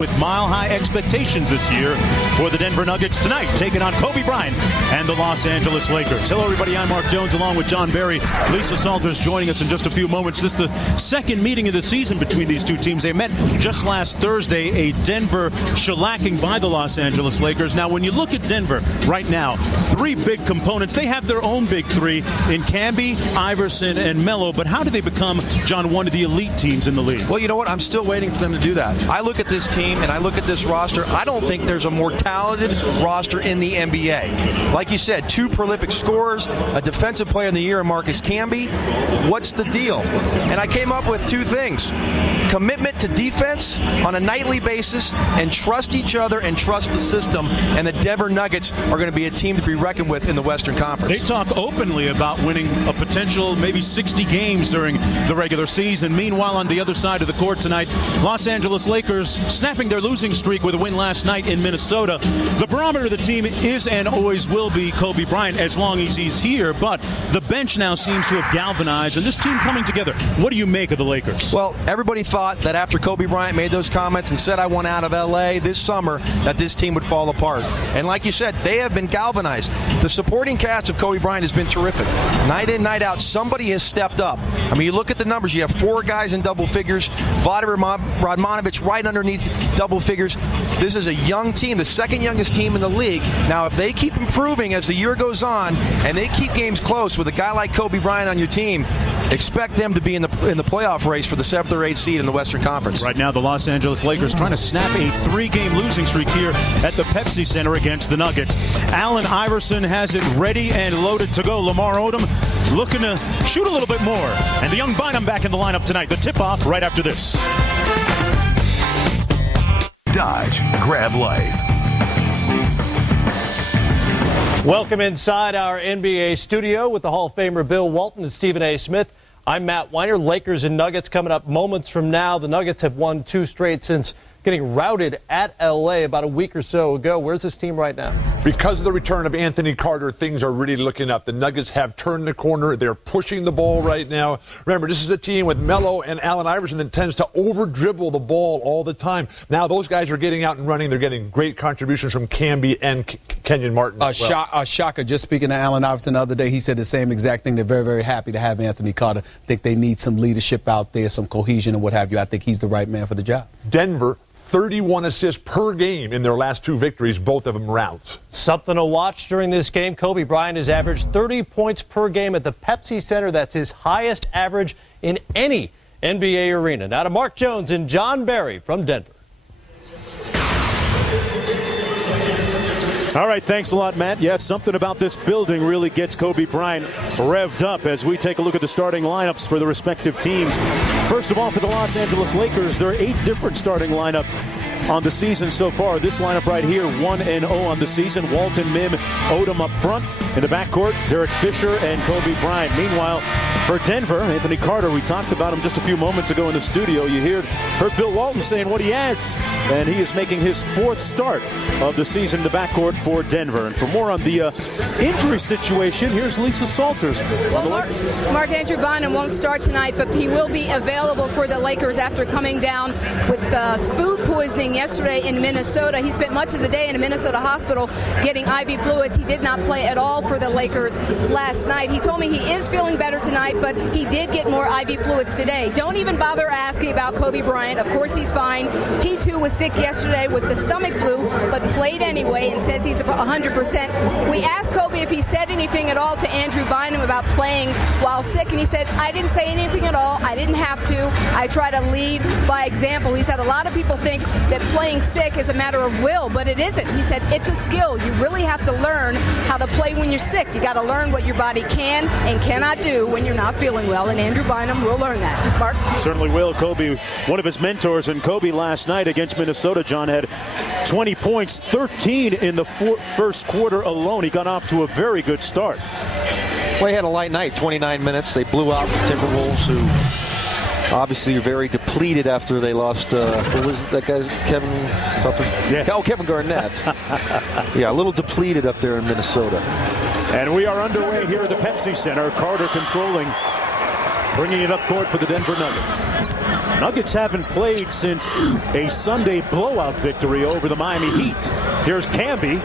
With mile-high expectations this year for the Denver Nuggets tonight, taking on Kobe Bryant and the Los Angeles Lakers. Hello, everybody. I'm Mark Jones, along with John Barry. Lisa Salters joining us in just a few moments. This is the second meeting of the season between these two teams. They met just last Thursday, a Denver shellacking by the Los Angeles Lakers. Now, when you look at Denver right now, three big components. They have their own big three in Camby, Iverson, and Melo. But how do they become, John, one of the elite teams in the league? Well, you know what? I'm still waiting for them to do that. I look at this team and I look at this roster. I don't think there's a more talented roster in the NBA. Like you said, two prolific scorers, a defensive player of the year in Marcus Camby. What's the deal? And I came up with two things. Commitment to defense on a nightly basis, and trust each other and trust the system. And the Denver Nuggets are going to be a team to be reckoned with in the Western Conference. They talk openly about winning a potential maybe 60 games during the regular season. Meanwhile, on the other side of the court tonight, Los Angeles Lakers snapping their losing streak with a win last night in Minnesota. The barometer of the team is and always will be Kobe Bryant as long as he's here, but the bench now seems to have galvanized, and this team coming together. What do you make of the Lakers? Well, everybody thought that after Kobe Bryant made those comments and said, I want out of LA this summer, that this team would fall apart. And like you said, they have been galvanized. The supporting cast of Kobe Bryant has been terrific. Night in, night out, somebody has stepped up. I mean, you look at the numbers. You have four guys in double figures. Vladimir Radmanovic right underneath double figures. This is a young team, the second youngest team in the league. Now, if they keep improving as the year goes on and they keep games close with a guy like Kobe Bryant on your team, expect them to be in the playoff race for the 7th or 8th seed in the Western Conference. Right now, the Los Angeles Lakers trying to snap a 3-game losing streak here at the Pepsi Center against the Nuggets. Allen Iverson has it ready and loaded to go. Lamar Odom looking to shoot a little bit more. And the young Bynum back in the lineup tonight. The tip-off right after this. Dodge, grab life. Welcome inside our NBA studio with the Hall of Famer Bill Walton and Stephen A. Smith. I'm Matt Weiner. Lakers and Nuggets coming up moments from now. The Nuggets have won 2 straight since getting routed at L.A. about a week or so ago. Where's this team right now? Because of the return of Anthony Carter, things are really looking up. The Nuggets have turned the corner. They're pushing the ball right now. Remember, this is a team with Melo and Allen Iverson that tends to over-dribble the ball all the time. Now those guys are getting out and running. They're getting great contributions from Camby and Kenyon Martin. Shaka, just speaking to Allen Iverson the other day, he said the same exact thing. They're very, very happy to have Anthony Carter. I think they need some leadership out there, some cohesion and what have you. I think he's the right man for the job. Denver, 31 assists per game in their last 2 victories, both of them routes. Something to watch during this game. Kobe Bryant has averaged 30 points per game at the Pepsi Center. That's his highest average in any NBA arena. Now to Mark Jones and John Barry from Denver. All right, thanks a lot, Matt. Yes, something about this building really gets Kobe Bryant revved up as we take a look at the starting lineups for the respective teams. First of all, for the Los Angeles Lakers, there are 8 different starting lineup on the season so far. This lineup right here, 1-0 on the season. Walton, Mim, Odom up front. In the backcourt, Derek Fisher and Kobe Bryant. Meanwhile, for Denver, Anthony Carter, we talked about him just a few moments ago in the studio. You heard Bill Walton saying what he adds, and he is making his 4th start of the season in the backcourt for Denver. And for more on the injury situation, here's Lisa Salters. Well, Mark Andrew Bynum won't start tonight, but he will be available for the Lakers after coming down with food poisoning yesterday in Minnesota. He spent much of the day in a Minnesota hospital getting IV fluids. He did not play at all for the Lakers last night. He told me he is feeling better tonight, but he did get more IV fluids today. Don't even bother asking about Kobe Bryant. Of course he's fine. He too was sick yesterday with the stomach flu, but played anyway and says he's 100%. We asked Kobe if he said anything at all to Andrew Bynum about playing while sick, and he said, I didn't say anything at all. I didn't have to. I try to lead by example. He said a lot of people think that playing sick is a matter of will, but it isn't. He said it's a skill. You really have to learn how to play when you're sick. You got to learn what your body can and cannot do when you're not feeling well, and Andrew Bynum will learn that. Mark? Certainly will. Kobe, one of his mentors, and Kobe last night against Minnesota, John, had 20 points, 13 in the first quarter alone. He got off to a very good start. Well, he had a light night, 29 minutes. They blew out the Timberwolves, who obviously are very depleted after they lost, who was that guy, Kevin something? Yeah. Oh, Kevin Garnett. Yeah, a little depleted up there in Minnesota. And we are underway here at the Pepsi Center. Carter controlling, bringing it up court for the Denver Nuggets. Nuggets haven't played since a Sunday blowout victory over the Miami Heat. Here's Camby.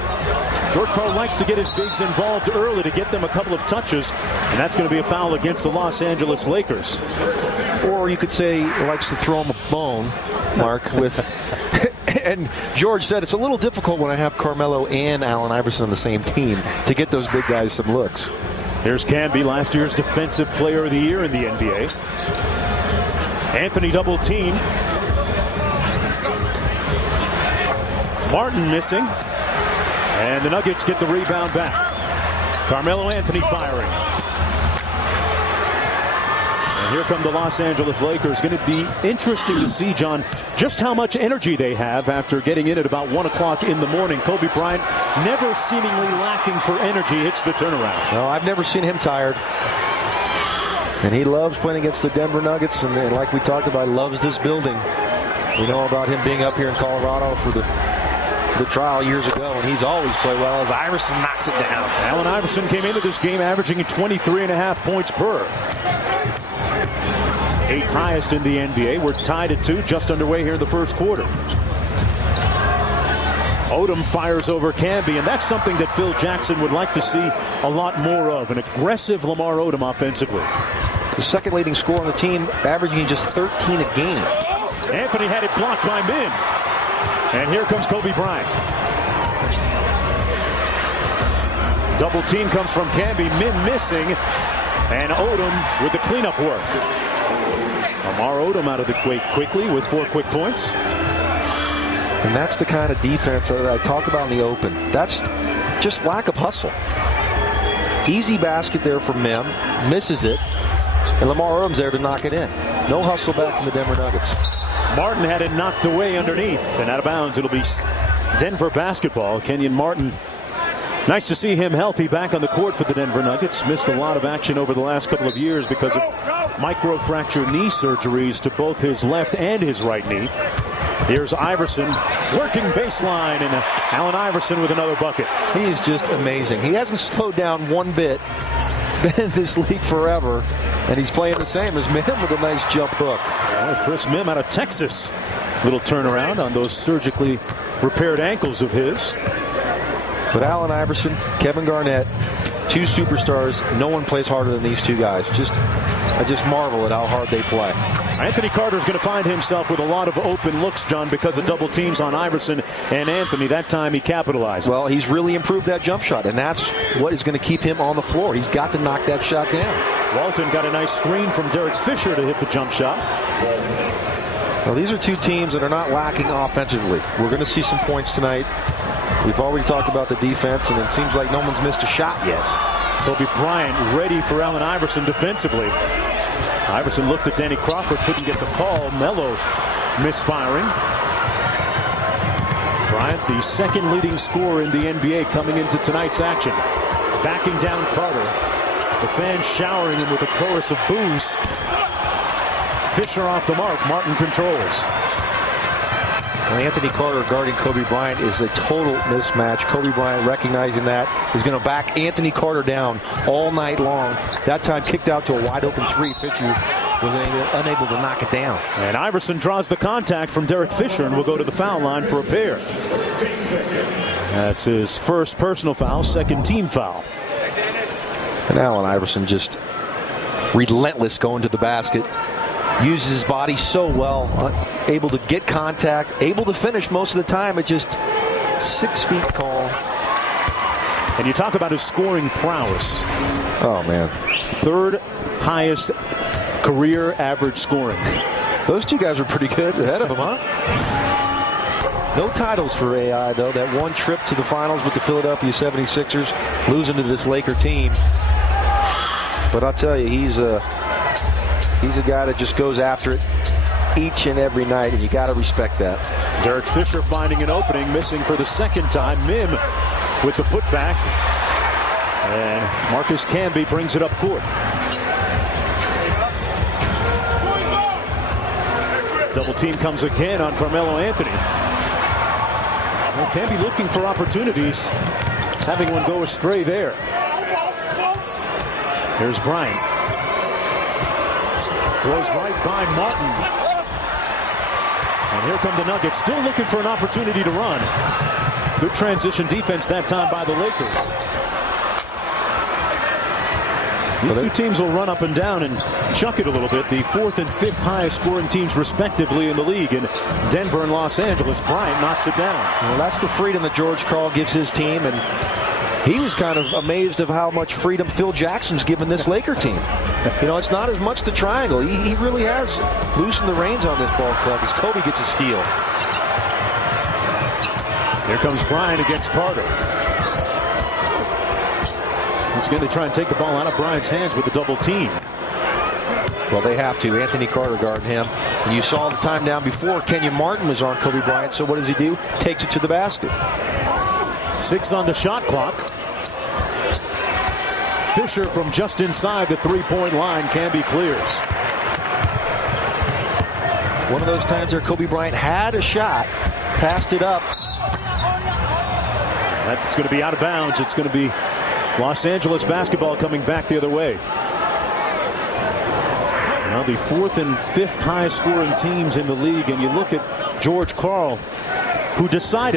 George Karl likes to get his bigs involved early to get them a couple of touches, and that's going to be a foul against the Los Angeles Lakers. Or you could say he likes to throw him a bone, Mark, with... And George said it's a little difficult when I have Carmelo and Allen Iverson on the same team to get those big guys some looks. Here's Camby, last year's Defensive Player of the Year in the NBA. Anthony double team. Martin missing. And the Nuggets get the rebound back. Carmelo Anthony firing. And here come the Los Angeles Lakers. Going to be interesting to see, John, just how much energy they have after getting in at about 1 o'clock in the morning. Kobe Bryant, never seemingly lacking for energy, hits the turnaround. No, I've never seen him tired. And he loves playing against the Denver Nuggets, and like we talked about, loves this building. We know about him being up here in Colorado for the trial years ago, and he's always played well as Iverson knocks it down. Allen Iverson came into this game averaging 23.5 points per. 8th highest in the NBA. We're tied at 2, just underway here in the first quarter. Odom fires over Camby, and that's something that Phil Jackson would like to see a lot more of, an aggressive Lamar Odom offensively. The second leading scorer on the team, averaging just 13 a game. Anthony had it blocked by Min. And here comes Kobe Bryant. Double team comes from Camby, Min missing, and Odom with the cleanup work. Lamar Odom out of the way quickly with 4 quick points. And that's the kind of defense that I talked about in the open. That's just lack of hustle. Easy basket there for Mim, misses it, and Lamar Odom's there to knock it in. No hustle back from the Denver Nuggets. Martin had it knocked away underneath, and out of bounds. It'll be Denver basketball. Kenyon Martin, nice to see him healthy back on the court for the Denver Nuggets. Missed a lot of action over the last couple of years because of microfracture knee surgeries to both his left and his right knee. Here's Iverson working baseline, and Allen Iverson with another bucket. He is just amazing. He hasn't slowed down one bit. Been in this league forever, and he's playing the same as Mim with a nice jump hook. Well, Chris Mim out of Texas. Little turnaround on those surgically repaired ankles of his. But Allen Iverson, Kevin Garnett, 2 superstars. No one plays harder than these 2 guys. I just marvel at how hard they play. Anthony Carter's going to find himself with a lot of open looks, John, because of double teams on Iverson and Anthony. That time he capitalized. Well, he's really improved that jump shot, and that's what is going to keep him on the floor. He's got to knock that shot down. Walton got a nice screen from Derek Fisher to hit the jump shot. Well, these are 2 teams that are not lacking offensively. We're going to see some points tonight. We've already talked about the defense, and it seems like no one's missed a shot yet. Kobe Bryant ready for Allen Iverson defensively. Iverson looked at Danny Crawford, couldn't get the call. Melo misfiring. Bryant, the second leading scorer in the NBA coming into tonight's action. Backing down Carter. The fans showering him with a chorus of boos. Fisher off the mark. Martin controls. Well, Anthony Carter guarding Kobe Bryant is a total mismatch. Kobe Bryant, recognizing that, is going to back Anthony Carter down all night long. That time kicked out to a wide open 3. Fisher was unable to knock it down. And Iverson draws the contact from Derek Fisher and will go to the foul line for a pair. That's his first personal foul, second team foul. And Allen Iverson just relentless going to the basket. Uses his body so well, able to get contact, able to finish most of the time at just 6 feet tall. And you talk about his scoring prowess. Oh, man. 3rd highest career average scoring. Those 2 guys are pretty good ahead of him, huh? No titles for AI, though. That one trip to the finals with the Philadelphia 76ers, losing to this Laker team. But I'll tell you, he's a guy that just goes after it each and every night, and you got to respect that. Derek Fisher finding an opening, missing for the second time. Mim with the putback. And Marcus Camby brings it up court. Double team comes again on Carmelo Anthony. Well, Camby looking for opportunities, having one go astray there. Here's Bryant. Goes right by Martin. And here come the Nuggets, still looking for an opportunity to run. Good transition defense that time by the Lakers. These two teams will run up and down and chuck it a little bit. The 4th and 5th highest scoring teams respectively in the league in Denver and Los Angeles. Bryant knocks it down. Well, that's the freedom that George Karl gives his team, and he was kind of amazed of how much freedom Phil Jackson's given this Laker team. You know, it's not as much the triangle. He really has loosened the reins on this ball club as Kobe gets a steal. Here comes Bryant against Carter. He's going to try and take the ball out of Bryant's hands with the double team. Well, they have to. Anthony Carter guarding him. And you saw the time down before, Kenyon Martin was on Kobe Bryant, so what does he do? Takes it to the basket. 6 on the shot clock. Fisher from just inside the three-point line. Camby clears. One of those times there Kobe Bryant had a shot, passed it up. That's going to be out of bounds. It's going to be Los Angeles basketball coming back the other way. Now the 4th and 5th highest scoring teams in the league, and you look at George Karl, who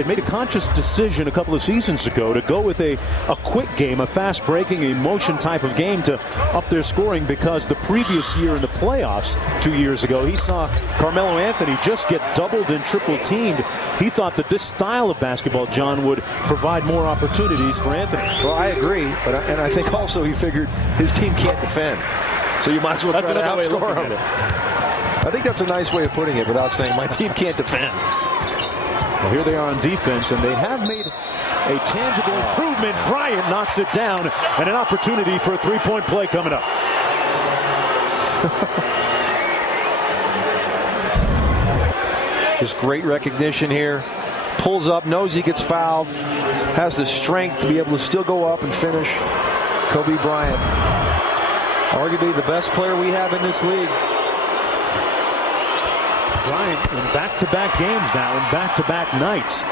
made a conscious decision a couple of seasons ago to go with a quick game, a fast breaking, a motion type of game to up their scoring, because the previous year in the playoffs 2 years ago, he saw Carmelo Anthony just get doubled and triple teamed. He thought that this style of basketball, John, would provide more opportunities for Anthony. Well, I agree, and I think also he figured his team can't defend, so you might as well try to outscore him. I think that's a nice way of putting it without saying my team can't defend. Well, here they are on defense, and they have made a tangible improvement. Bryant knocks it down, and an opportunity for a three-point play coming up. Just great recognition here. Pulls up, knows he gets fouled, has the strength to be able to still go up and finish. Kobe Bryant, arguably the best player we have in this league. Bryant in back-to-back games now, in back-to-back nights.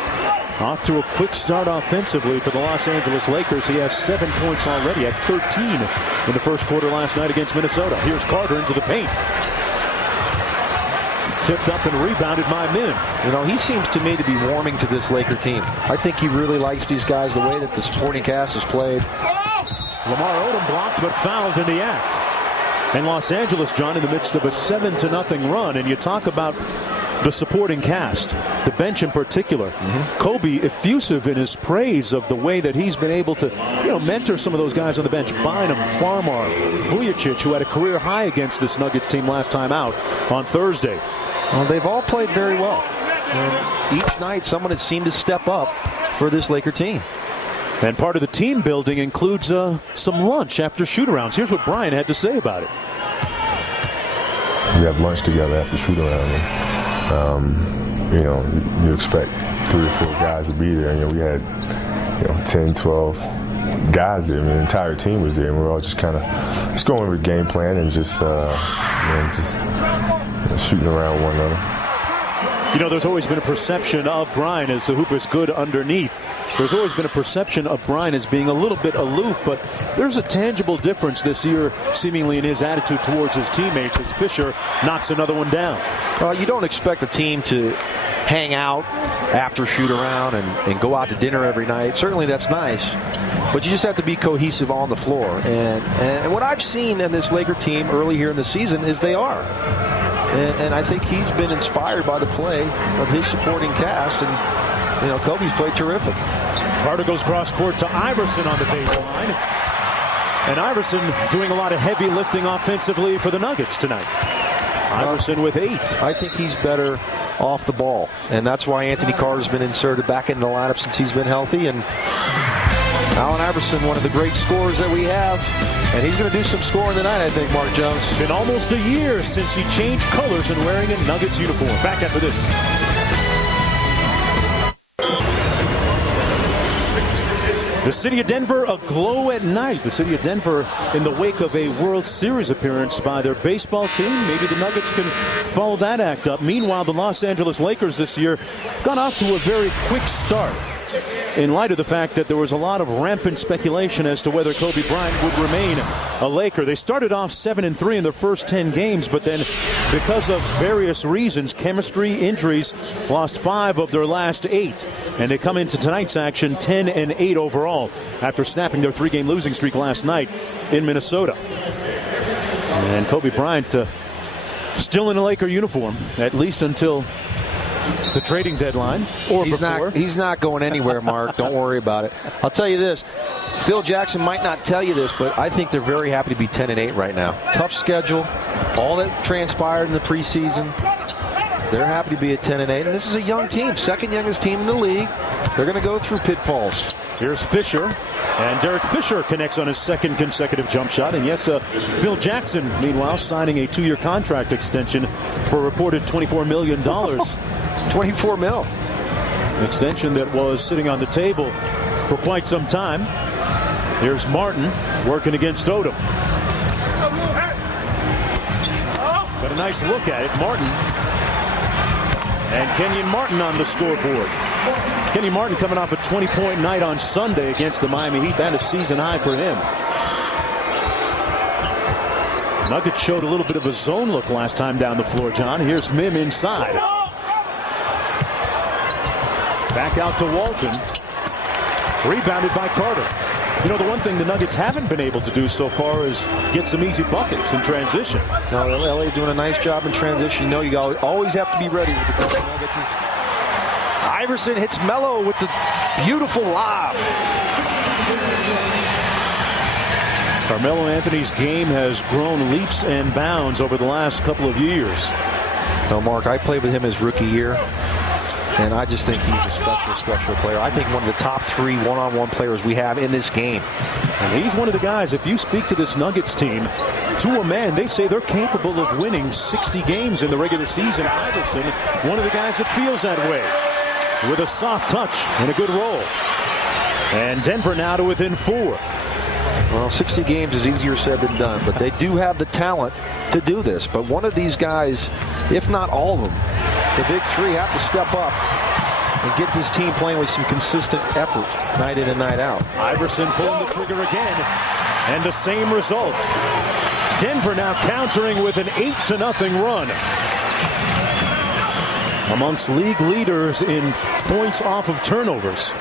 Off to a quick start offensively for the Los Angeles Lakers. He has 7 points already at 13 in the first quarter last night against Minnesota. Here's Carter into the paint. Tipped up and rebounded by Min. You know, he seems to me to be warming to this Laker team. I think he really likes these guys, the way that the supporting cast has played. Lamar Odom blocked but fouled in the act. And Los Angeles, John, in the midst of a 7-0 run, and you talk about the supporting cast, the bench in particular. Kobe effusive in his praise of the way that he's been able to, mentor some of those guys on the bench. Bynum, Farmar, Vujicic, who had a career high against this Nuggets team last time out on Thursday. Well, they've all played very well. And each night, someone has seemed to step up for this Laker team. And part of the team building includes some lunch after shoot-arounds. Here's what Bryant had to say about it. We have lunch together after shoot-around. And, you expect 3 or 4 guys to be there. We had, 10, 12 guys there. I mean, the entire team was there. And we were all just kind of going with game plan and just shooting around one another. There's always been a perception of Bryant as the hoop is good underneath. There's always been a perception of Bryant as being a little bit aloof, but there's a tangible difference this year, seemingly, in his attitude towards his teammates as Fisher knocks another one down. You don't expect a team to hang out after shoot-around and go out to dinner every night. Certainly that's nice, but you just have to be cohesive on the floor. And what I've seen in this Laker team early here in the season is they are. And I think he's been inspired by the play of his supporting cast. And, Kobe's played terrific. Carter goes cross-court to Iverson on the baseline. And Iverson doing a lot of heavy lifting offensively for the Nuggets tonight. Iverson with 8. I think he's better off the ball. And that's why Anthony Carter's been inserted back into the lineup since he's been healthy. And Allen Iverson, one of the great scorers that we have. And he's going to do some scoring tonight, I think, Mark Jones. Been almost a year since he changed colors and wearing a Nuggets uniform. Back after this. The city of Denver aglow at night. The city of Denver in the wake of a World Series appearance by their baseball team. Maybe the Nuggets can follow that act up. Meanwhile, the Los Angeles Lakers this year got off to a very quick start. in light of the fact that there was a lot of rampant speculation as to whether Kobe Bryant would remain a Laker. They started off 7-3 in their first 10 games, but then because of various reasons, chemistry, injuries, lost 5 of their last 8. And they come into tonight's action 10-8 overall after snapping their 3-game losing streak last night in Minnesota. And Kobe Bryant still in a Laker uniform, at least until the trading deadline or before. He's not going anywhere, Mark. Don't worry about it. I'll tell you this. Phil Jackson might not tell you this, but I think they're very happy to be 10-8 right now. Tough schedule. All that transpired in the preseason. They're happy to be at 10-8. And this is a young team, second youngest team in the league. They're going to go through pitfalls. Here's Fisher. And Derek Fisher connects on his second consecutive jump shot. And yes, Phil Jackson, meanwhile, signing a 2-year contract extension for a reported $24 million. 24 mil. An extension that was sitting on the table for quite some time. Here's Martin working against Odom. Got a nice look at it. Martin. And Kenyon Martin on the scoreboard. Kenny Martin coming off a 20-point night on Sunday against the Miami Heat. That is season high for him. Nuggets showed a little bit of a zone look last time down the floor, John. Here's Mim inside. Back out to Walton. Rebounded by Carter. You know, the one thing the Nuggets haven't been able to do so far is get some easy buckets in transition. No, LA doing a nice job in transition. You know, you always have to be ready with the Nuggets. Iverson hits Melo with the beautiful lob. Carmelo Anthony's game has grown leaps and bounds over the last couple of years. No, Mark, I played with him his rookie year, and I just think he's a special player. I think one of the top 3 one-on-one players we have in this game. And he's one of the guys, if you speak to this Nuggets team, to a man, they say they're capable of winning 60 games in the regular season. Iverson, one of the guys that feels that way, with a soft touch and a good roll. And Denver now to within 4. Well, 60 games is easier said than done, but they do have the talent to do this. But one of these guys, if not all of them, the big 3 have to step up and get this team playing with some consistent effort night in and night out. Iverson pulling the trigger again, and the same result. Denver now countering with an 8-0 run. Amongst league leaders in points off of turnovers.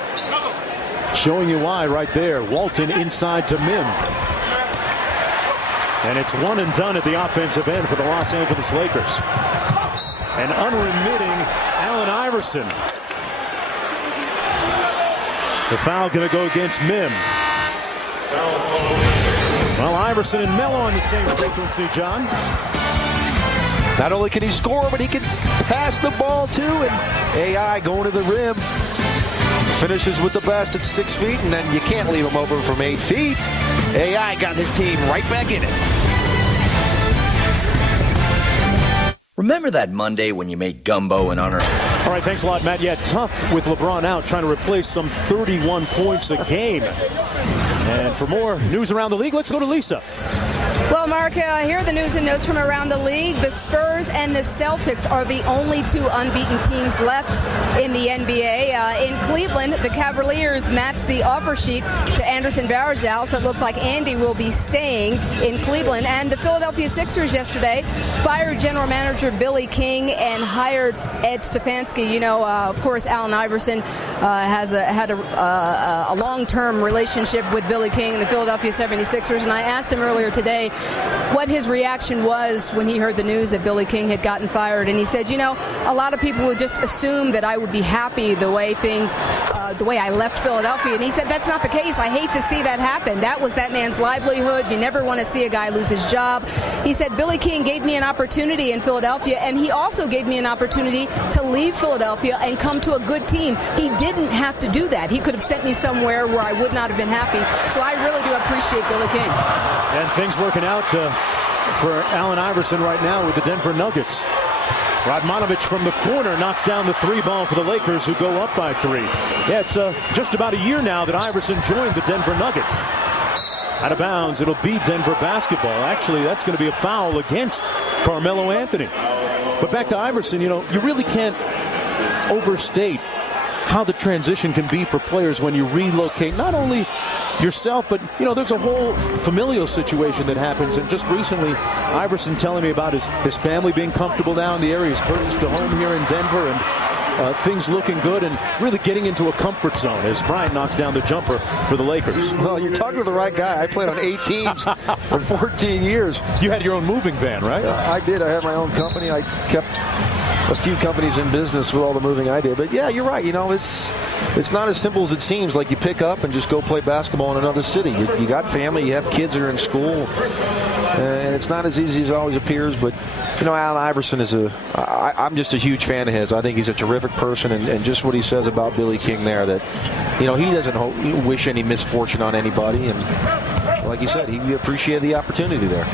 Showing you why right there. Walton inside to Mim. And it's one and done at the offensive end for the Los Angeles Lakers. An unremitting Allen Iverson. The foul going to go against Mim. Well, Iverson and Melo on the same frequency, John. Not only can he score, but he can pass the ball too. And AI going to the rim. Finishes with the best at 6 feet, and then you can't leave him open from 8 feet. AI got his team right back in it. Remember that Monday when you made gumbo in honor? All right, thanks a lot, Matt. Yeah, tough with LeBron out, trying to replace some 31 points a game. And for more news around the league, let's go to Lisa. Well, Mark, here are the news and notes from around the league. The Spurs and the Celtics are the only 2 unbeaten teams left in the NBA. In Cleveland, the Cavaliers matched the offer sheet to Anderson Varejao, so it looks like Andy will be staying in Cleveland. And the Philadelphia Sixers yesterday fired general manager Billy King and hired Ed Stefanski. You know, of course, Allen Iverson had a long-term relationship with Billy King and the Philadelphia 76ers, and I asked him earlier today what his reaction was when he heard the news that Billy King had gotten fired. And he said, you know, a lot of people would just assume that I would be happy the way I left Philadelphia. And he said, that's not the case. I hate to see that happen. That was that man's livelihood. You never want to see a guy lose his job. He said, Billy King gave me an opportunity in Philadelphia, and he also gave me an opportunity to leave Philadelphia and come to a good team. He didn't have to do that. He could have sent me somewhere where I would not have been happy. So I really do appreciate Billy King. And things working out for Allen Iverson right now with the Denver Nuggets. Radmanovich from the corner knocks down the 3 ball for the Lakers, who go up by 3. Yeah, it's just about a year now that Iverson joined the Denver Nuggets. Out of bounds, it'll be Denver basketball. Actually, that's going to be a foul against Carmelo Anthony. But back to Iverson, you know, you really can't overstate how the transition can be for players when you relocate, not only yourself, but, there's a whole familial situation that happens. And just recently, Iverson telling me about his family being comfortable now in the area. He's purchased a home here in Denver, and things looking good and really getting into a comfort zone as Bryant knocks down the jumper for the Lakers. Well, you're talking to the right guy. I played on 8 teams for 14 years. You had your own moving van, right? I did. I had my own company. I kept a few companies in business with all the moving I did. But yeah, you're right. It's not as simple as it seems. Like you pick up and just go play basketball in another city. You got family. You have kids that are in school. And it's not as easy as it always appears. But, Allen Iverson is I'm just a huge fan of his. I think he's a terrific person. And just what he says about Billy King there, that, he doesn't wish any misfortune on anybody. And like you said, he appreciated the opportunity there.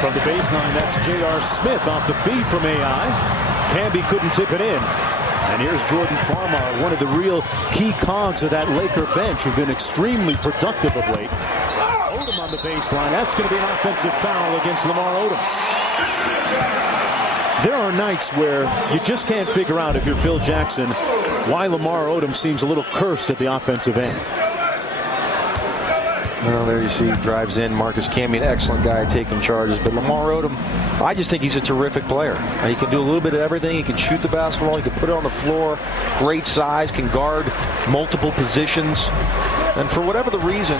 From the baseline, that's J.R. Smith off the feed from AI. Camby couldn't tip it in. And here's Jordan Farmar, one of the real key cogs of that Laker bench, who've been extremely productive of late. Odom on the baseline. That's going to be an offensive foul against Lamar Odom. There are nights where you just can't figure out, if you're Phil Jackson, why Lamar Odom seems a little cursed at the offensive end. Well, there you see, drives in. Marcus Camby, an excellent guy taking charges. But Lamar Odom, I just think he's a terrific player. He can do a little bit of everything. He can shoot the basketball. He can put it on the floor. Great size. Can guard multiple positions. And for whatever the reason,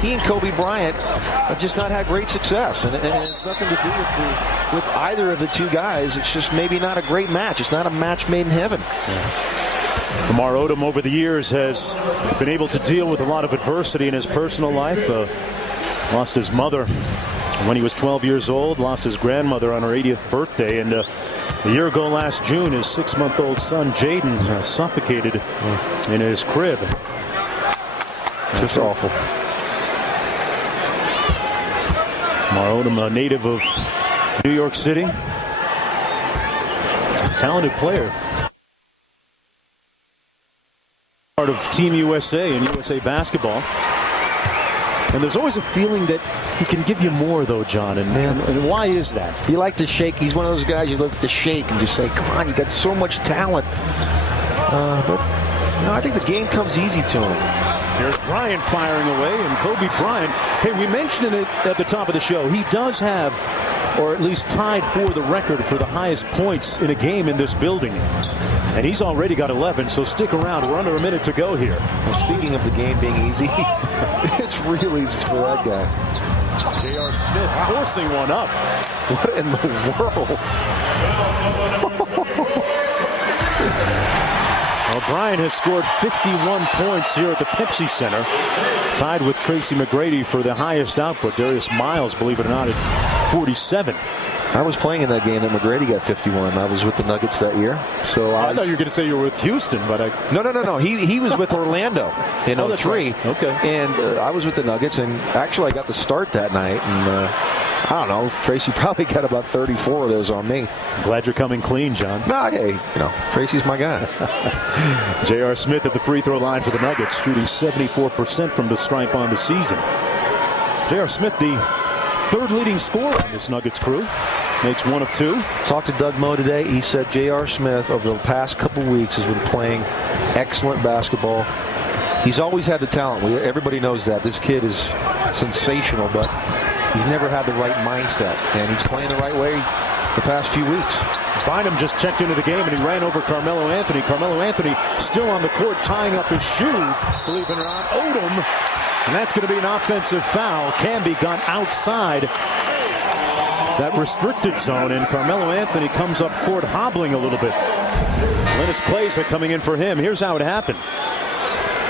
he and Kobe Bryant have just not had great success. And it's nothing to do with either of the two guys. It's just maybe not a great match. It's not a match made in heaven. Yeah. Lamar Odom over the years has been able to deal with a lot of adversity in his personal life. Lost his mother when he was 12 years old, lost his grandmother on her 80th birthday, and a year ago last June, his 6-month-old son Jaden suffocated in his crib. Just awful. Lamar Odom, a native of New York City, talented player. Part of Team USA and USA basketball. And there's always a feeling that he can give you more, though, John. And why is that? You like to shake. He's one of those guys you look to shake and just say, come on, you got so much talent. But I think the game comes easy to him. Here's Bryant firing away, and Kobe Bryant. Hey, we mentioned it at the top of the show. He does have, or at least tied for the record for the highest points in a game in this building. And he's already got 11, so stick around. We're under a minute to go here. Well, speaking of the game being easy, it's really easy for that guy. J.R. Smith forcing one up. What in the world? Well, Bryant has scored 51 points here at the Pepsi Center, tied with Tracy McGrady for the highest output. Darius Miles, believe it or not, at 47. I was playing in that game that McGrady got 51. I was with the Nuggets that year. So I thought you were going to say you were with Houston, but No. He was with Orlando in 03. Right. Okay. And I was with the Nuggets, and actually I got the start that night. And I don't know, Tracy probably got about 34 of those on me. I'm glad you're coming clean, John. No, hey, Tracy's my guy. J.R. Smith at the free throw line for the Nuggets, shooting 74% from the stripe on the season. J.R. Smith, the third leading scorer on this Nuggets crew, makes 1 of 2. Talked to Doug Moe today. He said J.R. Smith over the past couple weeks has been playing excellent basketball. He's always had the talent. Everybody knows that. This kid is sensational, but he's never had the right mindset, and he's playing the right way the past few weeks. Bynum just checked into the game, and he ran over Carmelo Anthony. Carmelo Anthony still on the court, tying up his shoe, believe it or not. Odom, and that's going to be an offensive foul. Camby got outside that restricted zone, and Carmelo Anthony comes up court hobbling a little bit. Linus Klaiser coming in for him. Here's how it happened.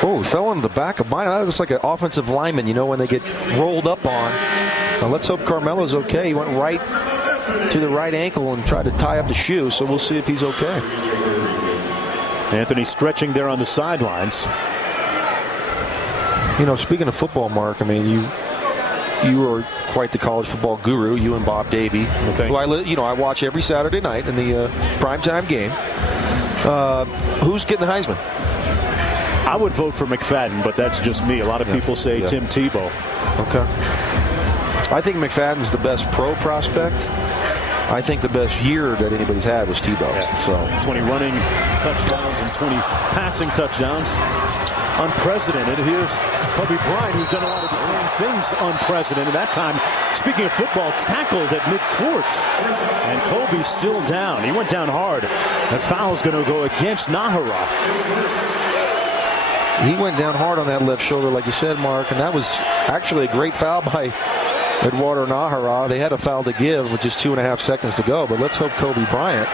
Oh, he fell into the back of mine. That looks like an offensive lineman, when they get rolled up on. Now, let's hope Carmelo's okay. He went right to the right ankle and tried to tie up the shoe, so we'll see if he's okay. Anthony stretching there on the sidelines. Speaking of football, Mark, you are quite the college football guru, you and Bob Davie, who I watch every Saturday night in the primetime game. Who's getting the Heisman? I would vote for McFadden, but that's just me. A lot of people say Tim Tebow. Okay. I think McFadden's the best pro prospect. I think the best year that anybody's had was Tebow. Yeah. So 20 running touchdowns and 20 passing touchdowns. Unprecedented. Here's Kobe Bryant, who's done a lot of the same things unprecedented. That time, speaking of football, tackled at midcourt. And Kobe's still down. He went down hard. The foul's going to go against Nahara. he went down hard on that left shoulder, like you said, Mark, and that was actually a great foul by Eduardo Nahara. They had a foul to give with just 2.5 seconds to go, but let's hope Kobe Bryant,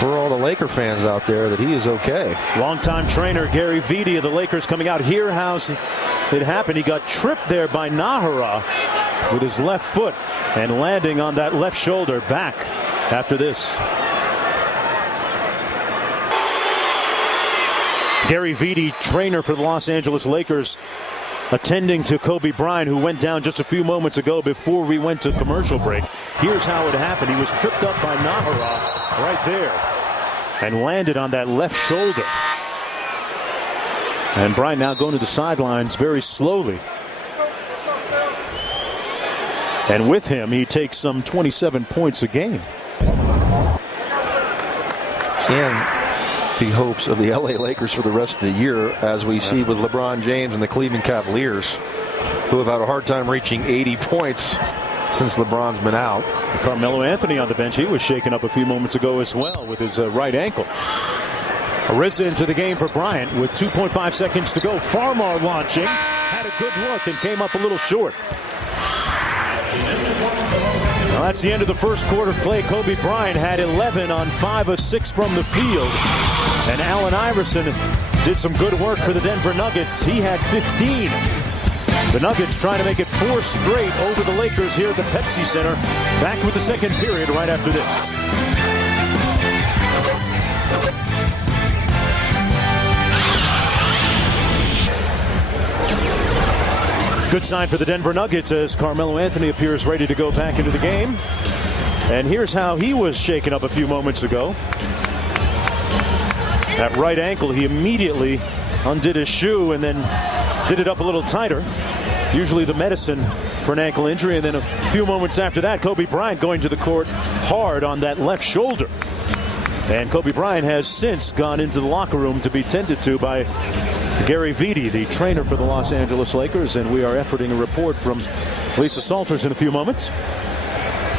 for all the Laker fans out there, that he is okay. Longtime trainer Gary Vitti of the Lakers coming out here. How's it happened? He got tripped there by Nahara with his left foot and landing on that left shoulder back after this. Gary Vitti, trainer for the Los Angeles Lakers, attending to Kobe Bryant, who went down just a few moments ago before we went to commercial break. Here's how it happened. He was tripped up by Nahara right there and landed on that left shoulder. And Bryant now going to the sidelines very slowly. And with him, he takes some 27 points a game. And the hopes of the LA Lakers for the rest of the year, as we see with LeBron James and the Cleveland Cavaliers, who have had a hard time reaching 80 points since LeBron's been out. Carmelo Anthony on the bench. He was shaken up a few moments ago as well with his right ankle. Arisa into the game for Bryant with 2.5 seconds to go. Farmar launching. Had a good look and came up a little short. Well, that's the end of the first quarter play. Kobe Bryant had 11 on 5 of 6 from the field. And Allen Iverson did some good work for the Denver Nuggets. He had 15. The Nuggets trying to make it 4 straight over the Lakers here at the Pepsi Center. Back with the second period right after this. Good sign for the Denver Nuggets as Carmelo Anthony appears ready to go back into the game. And here's how he was shaken up a few moments ago. That right ankle, he immediately undid his shoe and then did it up a little tighter. Usually the medicine for an ankle injury. And then a few moments after that, Kobe Bryant going to the court hard on that left shoulder. And Kobe Bryant has since gone into the locker room to be tended to by Gary Vitti, the trainer for the Los Angeles Lakers, and we are efforting a report from Lisa Salters in a few moments.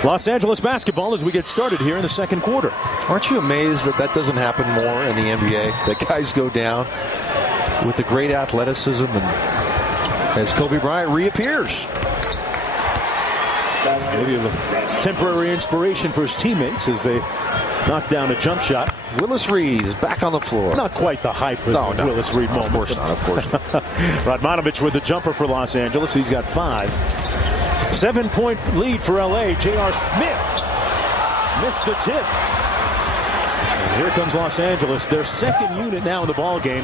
Los Angeles basketball as we get started here in the second quarter. Aren't you amazed that that doesn't happen more in the NBA? That guys go down with the great athleticism, and as Kobe Bryant reappears. Maybe a temporary inspiration for his teammates as they knock down a jump shot. Willis Reed is back on the floor. Not quite the hype as Willis Reed moment. Of course not, of course not. Radmanovich with the jumper for Los Angeles. He's got 5. 7-point lead for LA. J.R. Smith missed the tip. And here comes Los Angeles, their second unit now in the ball game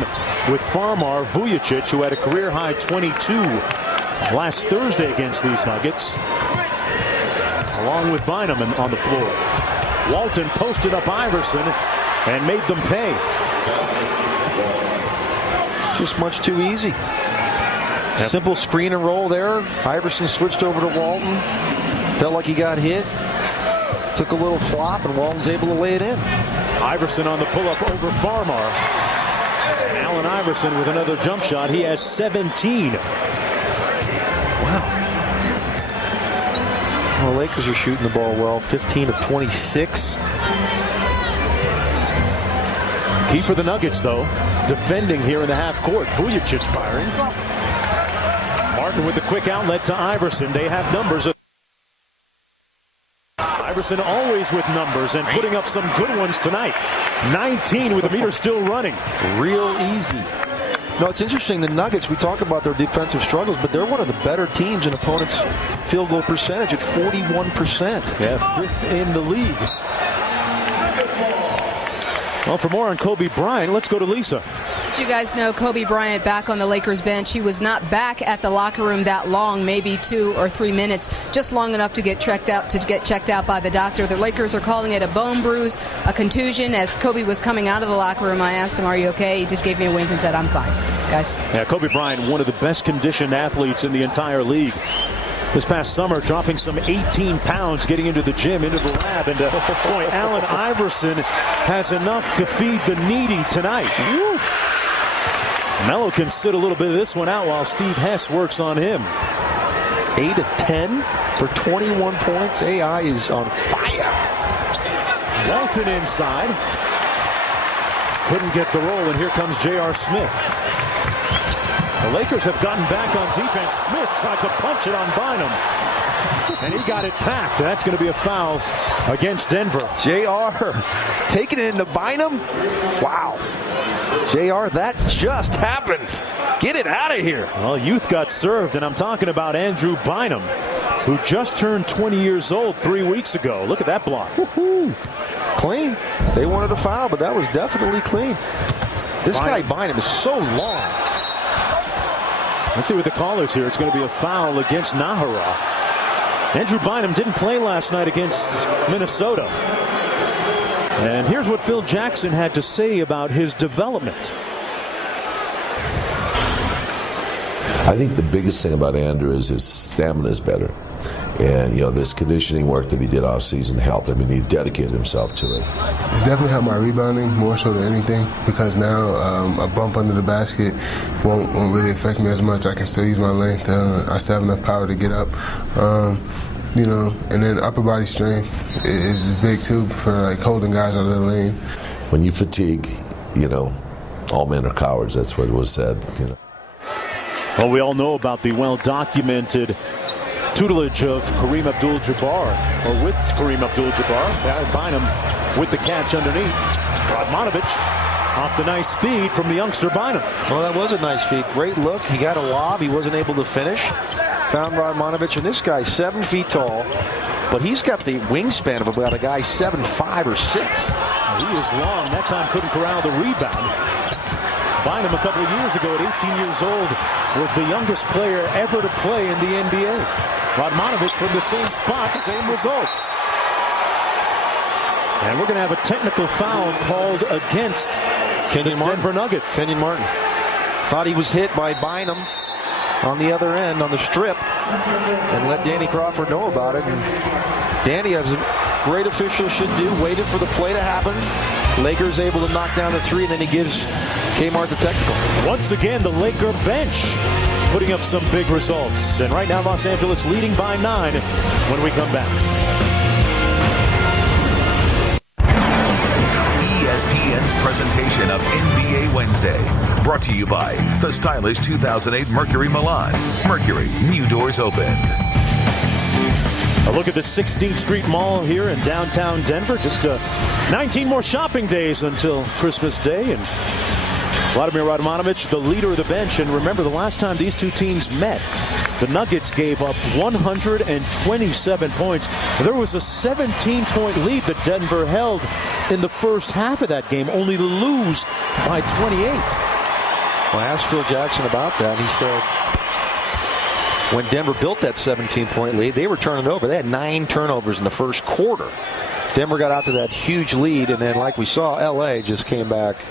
with Farmar Vujicic, who had a career-high 22 last Thursday against these Nuggets, along with Bynum on the floor. Walton posted up Iverson and made them pay. Just much too easy. Yep. Simple screen and roll there. Iverson switched over to Walton. Felt like he got hit. Took a little flop, and Walton's able to lay it in. Iverson on the pull-up over Farmar. And Allen Iverson with another jump shot. He has 17. Wow. Well, the Lakers are shooting the ball well. 15 of 26. Key for the Nuggets, though, defending here in the half court. Vujicic firing. Martin with the quick outlet to Iverson. They have numbers. Iverson always with numbers and putting up some good ones tonight. 19 with the meter still running. Real easy. No, it's interesting. The Nuggets, we talk about their defensive struggles, but they're one of the better teams in opponents' field goal percentage at 41%. Yeah, 5th in the league. Well, for more on Kobe Bryant, let's go to Lisa. As you guys know, Kobe Bryant back on the Lakers bench. He was not back at the locker room that long, maybe 2 or 3 minutes, just long enough to get checked out by the doctor. The Lakers are calling it a bone bruise, a contusion. As Kobe was coming out of the locker room, I asked him, "Are you okay?" He just gave me a wink and said, "I'm fine." Guys. Yeah, Kobe Bryant, one of the best conditioned athletes in the entire league. this past summer, dropping some 18 pounds, getting into the gym, into the lab. And boy, Allen Iverson has enough to feed the needy tonight. Woo. Melo can sit a little bit of this one out while Steve Hess works on him. 8 of 10 for 21 points. AI is on fire. Walton inside. Couldn't get the roll, and here comes J.R. Smith. The Lakers have gotten back on defense. Smith tried to punch it on Bynum, and he got it packed. That's going to be a foul against Denver. JR taking it into Bynum. Wow. JR, that just happened. Get it out of here. Well, youth got served, and I'm talking about Andrew Bynum, who just turned 20 years old 3 weeks ago. Look at that block. Woo-hoo. Clean. They wanted a foul, but that was definitely clean. This guy Bynum is so long. Let's see what the call is here. It's going to be a foul against Nahara. Andrew Bynum didn't play last night against Minnesota. And here's what Phil Jackson had to say about his development. I think the biggest thing about Andrew is his stamina is better. And, this conditioning work that he did off season helped. I mean, he dedicated himself to it. It's definitely helped my rebounding more so than anything, because now a bump under the basket won't really affect me as much. I can still use my length. I still have enough power to get up. And then upper body strength is big too for holding guys out of the lane. When you fatigue, all men are cowards. That's what was said. Well, we all know about the well-documented tutelage of Kareem Abdul-Jabbar, or with Kareem Abdul-Jabbar. Bynum with the catch underneath. Radmanovich off the nice feed from the youngster Bynum. Well, that was a nice feed. Great look. He got a lob. He wasn't able to finish. Found Radmanovich, and this guy's 7 feet tall, but he's got the wingspan of about a guy 7'5" or 6". He is long. That time couldn't corral the rebound. Bynum a couple of years ago at 18 years old was the youngest player ever to play in the NBA. Radmanovich from the same spot, same result. And we're going to have a technical foul called against the Denver Nuggets. Kenyon Martin thought he was hit by Bynum on the other end on the strip and let Danny Crawford know about it. And Danny, as a great official should do, waited for the play to happen. Lakers able to knock down the three, and then he gives Kmart the technical. Once again, the Laker bench putting up some big results. And right now, Los Angeles leading by 9 when we come back. ESPN's presentation of NBA Wednesday. Brought to you by the stylish 2008 Mercury Milan. Mercury, new doors open. A look at the 16th Street Mall here in downtown Denver. Just 19 more shopping days until Christmas Day. And Vladimir Radmanovich, the leader of the bench. And remember, the last time these two teams met, the Nuggets gave up 127 points. There was a 17-point lead that Denver held in the first half of that game, only to lose by 28. Well, I asked Phil Jackson about that. He said when Denver built that 17-point lead, they were turning over. They had 9 turnovers in the first quarter. Denver got out to that huge lead, and then, like we saw, L.A. just came back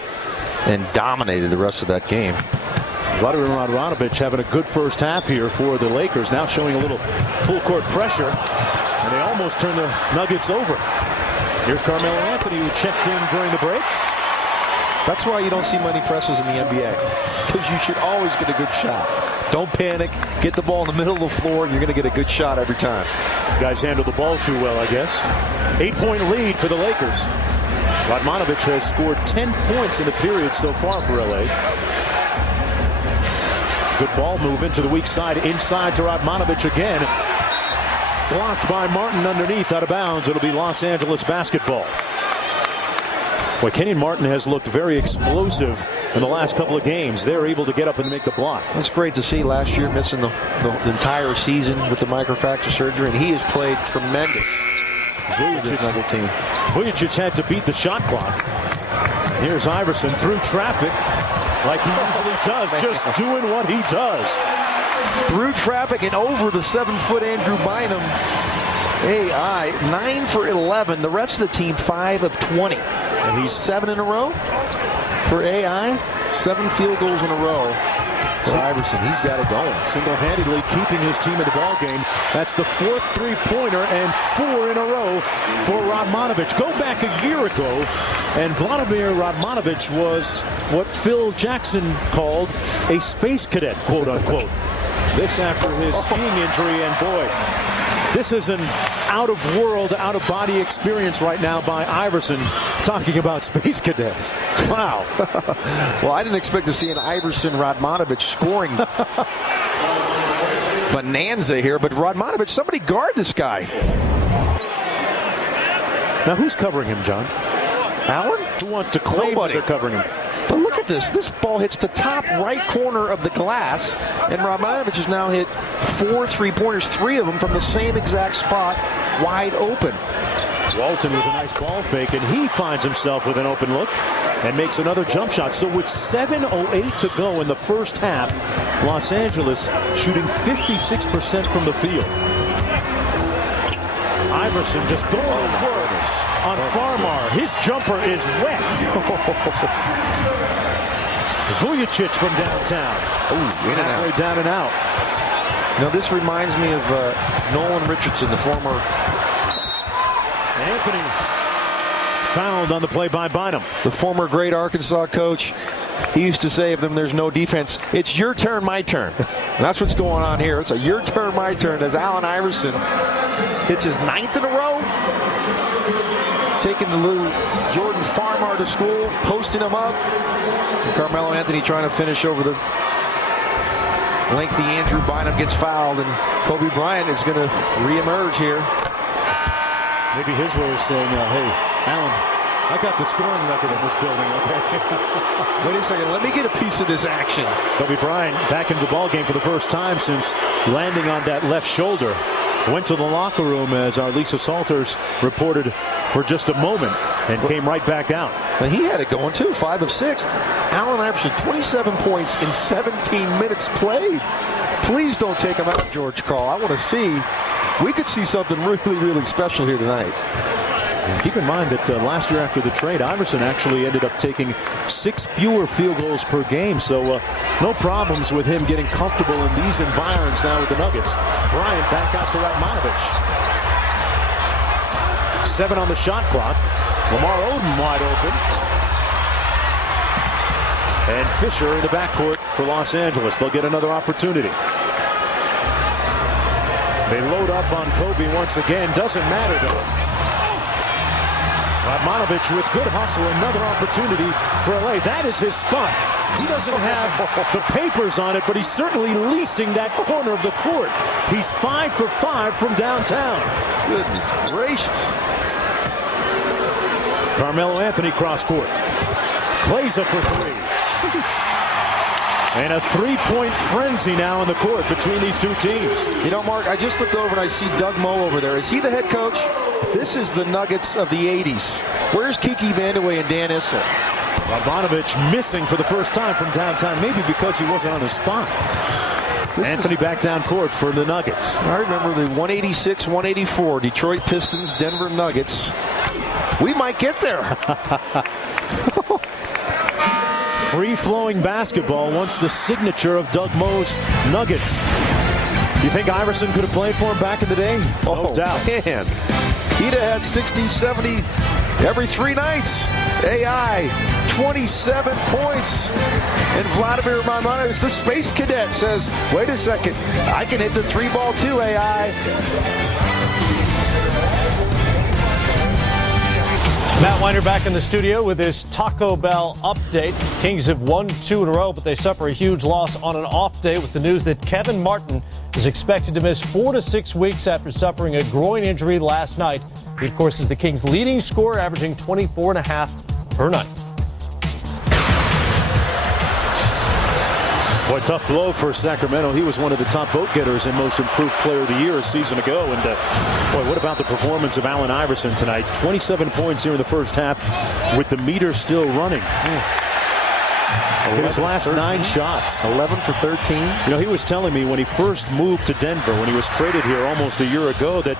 and dominated the rest of that game. Vladimir Radmanovich having a good first half here for the Lakers, now showing a little full-court pressure, and they almost turned the Nuggets over. Here's Carmelo Anthony, who checked in during the break. That's why you don't see many presses in the NBA, because you should always get a good shot. Don't panic. Get the ball in the middle of the floor, and you're going to get a good shot every time. Guys handle the ball too well, I guess. 8-point lead for the Lakers. Radmanovich has scored 10 points in the period so far for LA. Good ball movement to the weak side, inside to Radmanovich again. Blocked by Martin underneath, out of bounds. It'll be Los Angeles basketball. Boy, Kenyon Martin has looked very explosive in the last couple of games. They're able to get up and make the block. That's great to see. Last year missing the entire season with the microfracture surgery, and he has played tremendous. Vujicic had to beat the shot clock. Here's Iverson through traffic like he usually does, just doing what he does. Through traffic and over the 7-foot Andrew Bynum. AI 9 for 11. The rest of the team 5 of 20. And he's 7 in a row for AI. 7 field goals in a row. For Iverson, he's got it going. Single-handedly keeping his team in the ball game. That's the 4th three-pointer and 4 in a row for Radmanovich. Go back a year ago, and Vladimir Radmanovich was what Phil Jackson called a space cadet, quote-unquote. This after his skiing injury, and boy, this is an out-of-world, out-of-body experience right now by Iverson, talking about space cadets. Wow. Well, I didn't expect to see an Iverson-Radmanovich scoring bonanza here, but Radmanovich, somebody guard this guy. Now, who's covering him, John? Allen? Who wants to claim that they're covering him? But look at this. This ball hits the top right corner of the glass, and Radmanovich has now hit 4 3-pointers, 3 of them from the same exact spot, wide open. Walton with a nice ball fake, and he finds himself with an open look and makes another jump shot. So with 7:08 to go in the first half, Los Angeles shooting 56% from the field. Iverson just going to work on Farmar. His jumper is wet. Vujicic from downtown. Ooh, in and out. Halfway down and out. Now this reminds me of Nolan Richardson, the former. Anthony fouled on the play by Bynum. The former great Arkansas coach. He used to say of them, there's no defense. It's your turn, my turn. And that's what's going on here. It's a your turn, my turn as Allen Iverson hits his 9th in a row. Taking the little Jordan Farmar to school, posting him up. And Carmelo Anthony trying to finish over the lengthy Andrew Bynum gets fouled, and Kobe Bryant is going to reemerge here. Maybe his way of saying, hey, Allen, I got the scoring record in this building, okay? Wait a second, let me get a piece of this action. Kobe Bryant back into the ball game for the first time since landing on that left shoulder. Went to the locker room, as our Lisa Salters reported, for just a moment, and came right back out. And he had it going too, 5 of 6. Allen Iverson, 27 points in 17 minutes played. Please don't take him out, George Karl. I want to see. We could see something really, really special here tonight. And keep in mind that last year after the trade, Iverson actually ended up taking 6 fewer field goals per game. So no problems with him getting comfortable in these environs now with the Nuggets. Bryant back out to Radmanovich. 7 on the shot clock. Lamar Odom wide open. And Fisher in the backcourt for Los Angeles. They'll get another opportunity. They load up on Kobe once again. Doesn't matter to him. Radmanovich with good hustle, another opportunity for LA. That is his spot. He doesn't have the papers on it, but he's certainly leasing that corner of the court. He's 5 for 5 from downtown. Goodness gracious. Carmelo Anthony cross court. Kleza for 3. And a 3-point frenzy now in the court between these two teams. You know, Mark, I just looked over and I see Doug Moe over there. Is he the head coach? This is the Nuggets of the 80s. Where's Kiki Vandeweghe and Dan Issel? Radmanovich missing for the first time from downtown, maybe because he wasn't on his spot. Anthony back down court for the Nuggets. I remember the 186-184 Detroit Pistons, Denver Nuggets. We might get there. Free-flowing basketball, once the signature of Doug Moe's Nuggets. You think Iverson could have played for him back in the day? No doubt. Man. He'd have had 60, 70 every 3 nights. AI, 27 points. And Vladimir Radmanovich, the space cadet, says, wait a second, I can hit the 3-ball too, AI. Matt Weiner back in the studio with his Taco Bell update. Kings have won 2 in a row, but they suffer a huge loss on an off day with the news that Kevin Martin is expected to miss 4 to 6 weeks after suffering a groin injury last night. He, of course, is the Kings' leading scorer, averaging 24.5 per night. Boy, tough blow for Sacramento. He was one of the top vote getters and most improved player of the year a season ago. And boy, what about the performance of Allen Iverson tonight? 27 points here in the first half with the meter still running. in his last 9 shots. 11 for 13. You know, he was telling me when he first moved to Denver, when he was traded here almost a year ago, that,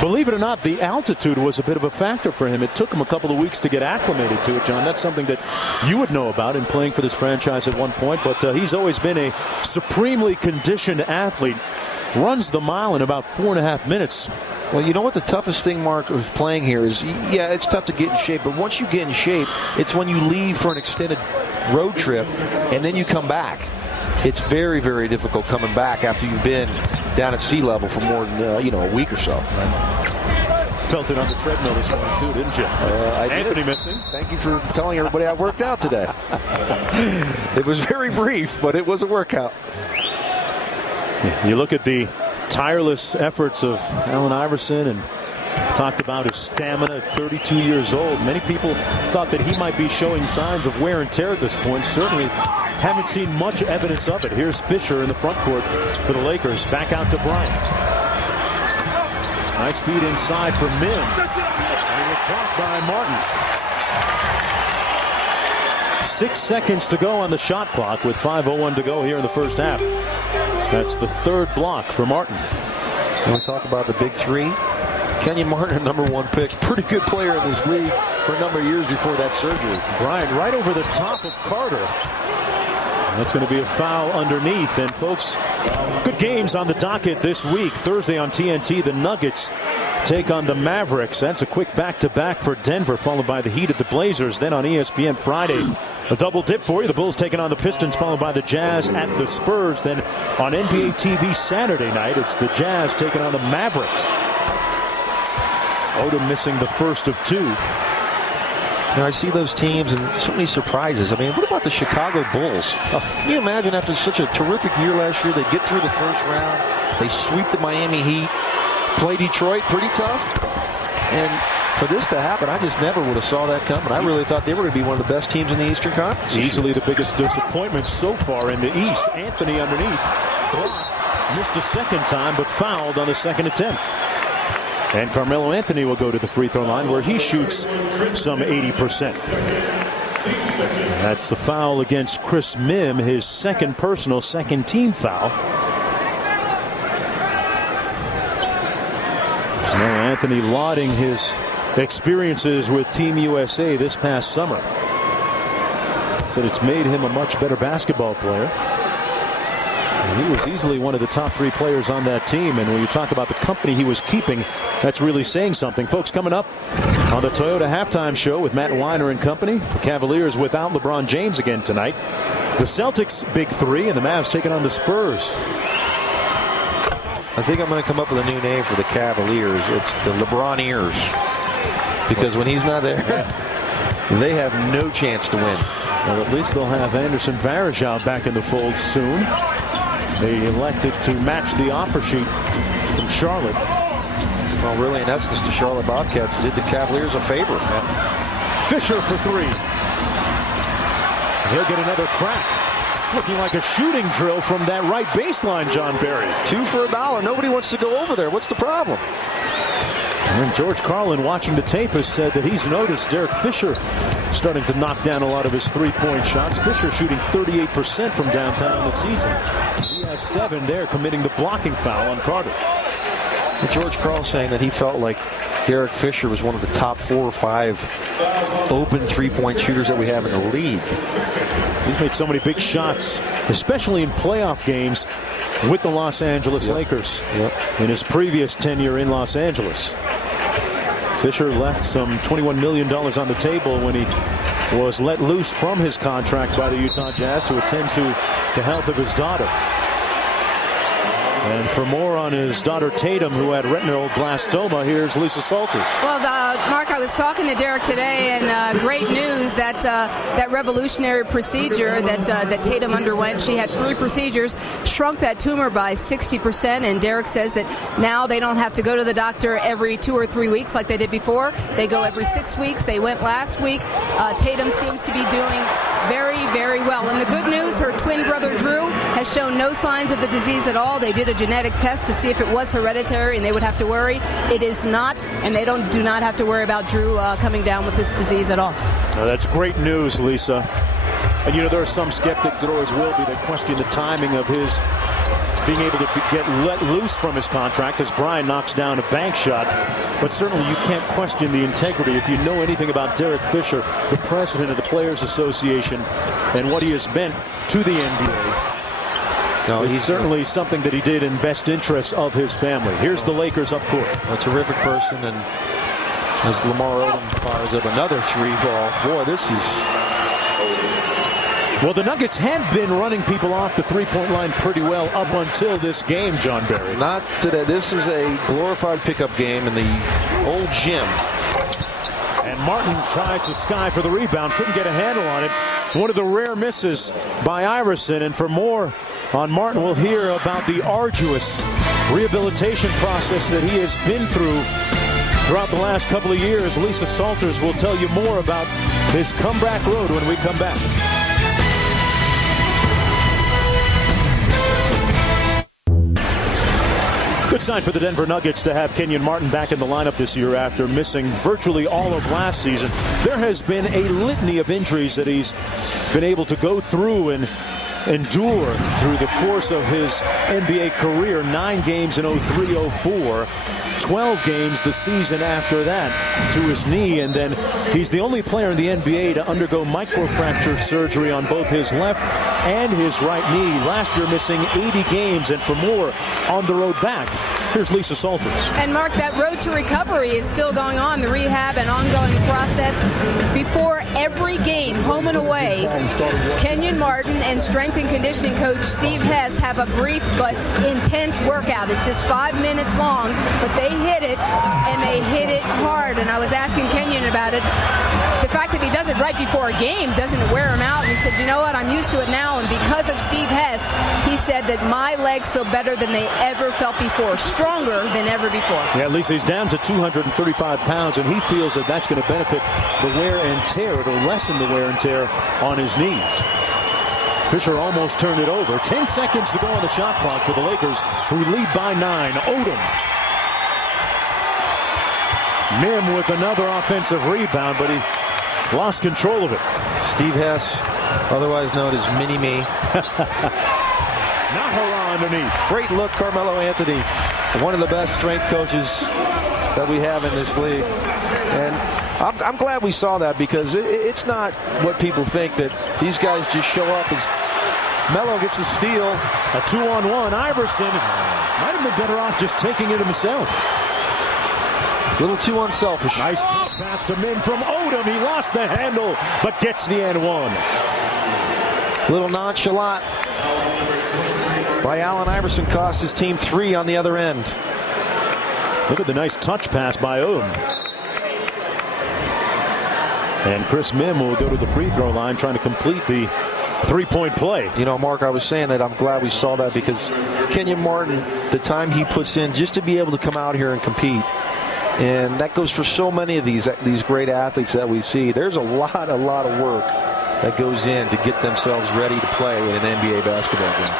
believe it or not, the altitude was a bit of a factor for him. It took him a couple of weeks to get acclimated to it, John. That's something that you would know about in playing for this franchise at one point, but he's always been a supremely conditioned athlete. Runs the mile in about 4.5 minutes. Well, you know what the toughest thing, Mark, of playing here is, yeah, it's tough to get in shape, but once you get in shape, it's when you leave for an extended road trip and then you come back. It's very, very difficult coming back after you've been down at sea level for more than a week or so. Felt it on the treadmill this morning too, didn't you? Anthony missing. Thank you for telling everybody I worked out today. It was very brief, but it was a workout. You look at the tireless efforts of Allen Iverson and talked about his stamina at 32 years old. Many people thought that he might be showing signs of wear and tear at this point. Certainly haven't seen much evidence of it. Here's Fisher in the front court for the Lakers. Back out to Bryant. Nice feed inside for Mim. And he was blocked by Martin. 6 seconds to go on the shot clock with 5:01 to go here in the first half. That's the 3rd block for Martin. When we talk about the big 3, Kenyon Martin, #1 pick, pretty good player in this league for a number of years before that surgery. Bryant right over the top of Carter. That's going to be a foul underneath. And folks, good games on the docket this week. Thursday on TNT, the Nuggets take on the Mavericks. That's a quick back-to-back for Denver, followed by the Heat at the Blazers. Then on ESPN Friday, a double dip for you. The Bulls taking on the Pistons, followed by the Jazz at the Spurs. Then on NBA TV Saturday night, it's the Jazz taking on the Mavericks. Odom missing the first of 2. Now, I see those teams and so many surprises. I mean, what about the Chicago Bulls? Can you imagine after such a terrific year last year, they get through the first round, they sweep the Miami Heat, play Detroit pretty tough, and for this to happen, I just never would have saw that coming. I really thought they were going to be one of the best teams in the Eastern Conference. Easily the biggest disappointment so far in the East. Anthony underneath. Blocked. Missed a second time, but fouled on the second attempt. And Carmelo Anthony will go to the free throw line where he shoots some 80%. That's a foul against Chris Mim, his second personal, second team foul. Now Anthony lauding his experiences with Team USA this past summer. Said it's made him a much better basketball player. And he was easily one of the top 3 players on that team. And when you talk about the company he was keeping, that's really saying something. Folks, coming up on the Toyota Halftime Show with Matt Weiner and company. The Cavaliers without LeBron James again tonight. The Celtics big 3 and the Mavs taking on the Spurs. I think I'm going to come up with a new name for the Cavaliers. It's the LeBron-ears. Because when he's not there, they have no chance to win. Well, at least they'll have Anderson Varejao back in the fold soon. They elected to match the offer sheet from Charlotte. Well, really, in essence, the Charlotte Bobcats did the Cavaliers a favor. Fisher for 3. He'll get another crack. Looking like a shooting drill from that right baseline, John Barry. 2 for $1. Nobody wants to go over there. What's the problem? And George Carlin, watching the tape, has said that he's noticed Derek Fisher starting to knock down a lot of his three-point shots. Fisher shooting 38% from downtown this season. He has 7 there, committing the blocking foul on Carter. And George Carlin saying that he felt like Derek Fisher was one of the top 4 or 5 open three-point shooters that we have in the league. He's made so many big shots, especially in playoff games with the Los Angeles Lakers in his previous tenure in Los Angeles. Fisher left some $21 million on the table when he was let loose from his contract by the Utah Jazz to attend to the health of his daughter. And for more on his daughter Tatum, who had retinoblastoma, here's Lisa Salters. Well, Mark, I was talking to Derek today, and great news that that revolutionary procedure that Tatum underwent. She had 3 procedures, shrunk that tumor by 60%, and Derek says that now they don't have to go to the doctor every 2 or 3 weeks like they did before. They go every 6 weeks. They went last week. Tatum seems to be doing very, very well. And the good news, her twin brother Drew has shown no signs of the disease at all. They did a genetic test to see if it was hereditary, and they would have to worry. It is not, and they do not have to worry about Drew coming down with this disease at all. That's great news, Lisa. And, you know, there are some skeptics that always will be that question the timing of his being able to get let loose from his contract as Bryant knocks down a bank shot. But certainly you can't question the integrity. If you know anything about Derek Fisher, the president of the Players Association, and what he has meant to the NBA, no, it's certainly something that he did in best interest of his family. Here's the Lakers up court. A terrific person, and as Lamar Odom fires up another 3-ball, boy, this is... Well, the Nuggets had been running people off the three-point line pretty well up until this game, John Barry. Not today. This is a glorified pickup game in the old gym. And Martin tries to sky for the rebound. Couldn't get a handle on it. One of the rare misses by Iverson. And for more on Martin, we'll hear about the arduous rehabilitation process that he has been through throughout the last couple of years. Lisa Salters will tell you more about his comeback road when we come back. Good sign for the Denver Nuggets to have Kenyon Martin back in the lineup this year after missing virtually all of last season. There has been a litany of injuries that he's been able to go through and endure through the course of his NBA career. 9 games in 03-04, 12 games the season after that to his knee, and then he's the only player in the NBA to undergo microfracture surgery on both his left and his right knee. Last year missing 80 games, and for more on the road back, here's Lisa Salters. And Mark, that road to recovery is still going on, the rehab and ongoing process. Before every game, home and away, Kenyon Martin and strength and conditioning coach Steve Hess have a brief but intense workout. It's just 5 minutes long, but they hit it, and they hit it hard. And I was asking Kenyon about it. The fact that he does it right before a game doesn't wear him out. And he said, you know what, I'm used to it now. And because of Steve Hess, he said that my legs feel better than they ever felt before, stronger than ever before. Yeah, at least he's down to 235 pounds, and he feels that that's going to benefit the wear and tear. It'll lessen the wear and tear on his knees. Fisher almost turned it over. 10 seconds to go on the shot clock for the Lakers, who lead by 9. Odom. Mim with another offensive rebound, but he lost control of it. Steve Hess, otherwise known as Mini-Me. Nahara underneath. Great look, Carmelo Anthony. One of the best strength coaches that we have in this league. And I'm glad we saw that, because it's not what people think, that these guys just show up as Melo gets a steal. A 2-on-1. Iverson might have been better off just taking it himself. A little too unselfish. Nice pass to Min from Odom. He lost the handle, but gets the and one. A little nonchalant by Allen Iverson, cost his team 3 on the other end. Look at the nice touch pass by Odom. And Chris Mim will go to the free throw line trying to complete the 3-point play. You know, Mark, I was saying that I'm glad we saw that, because Kenyon Martin, the time he puts in just to be able to come out here and compete, and that goes for so many of these great athletes that we see. There's a lot of work that goes in to get themselves ready to play in an NBA basketball game.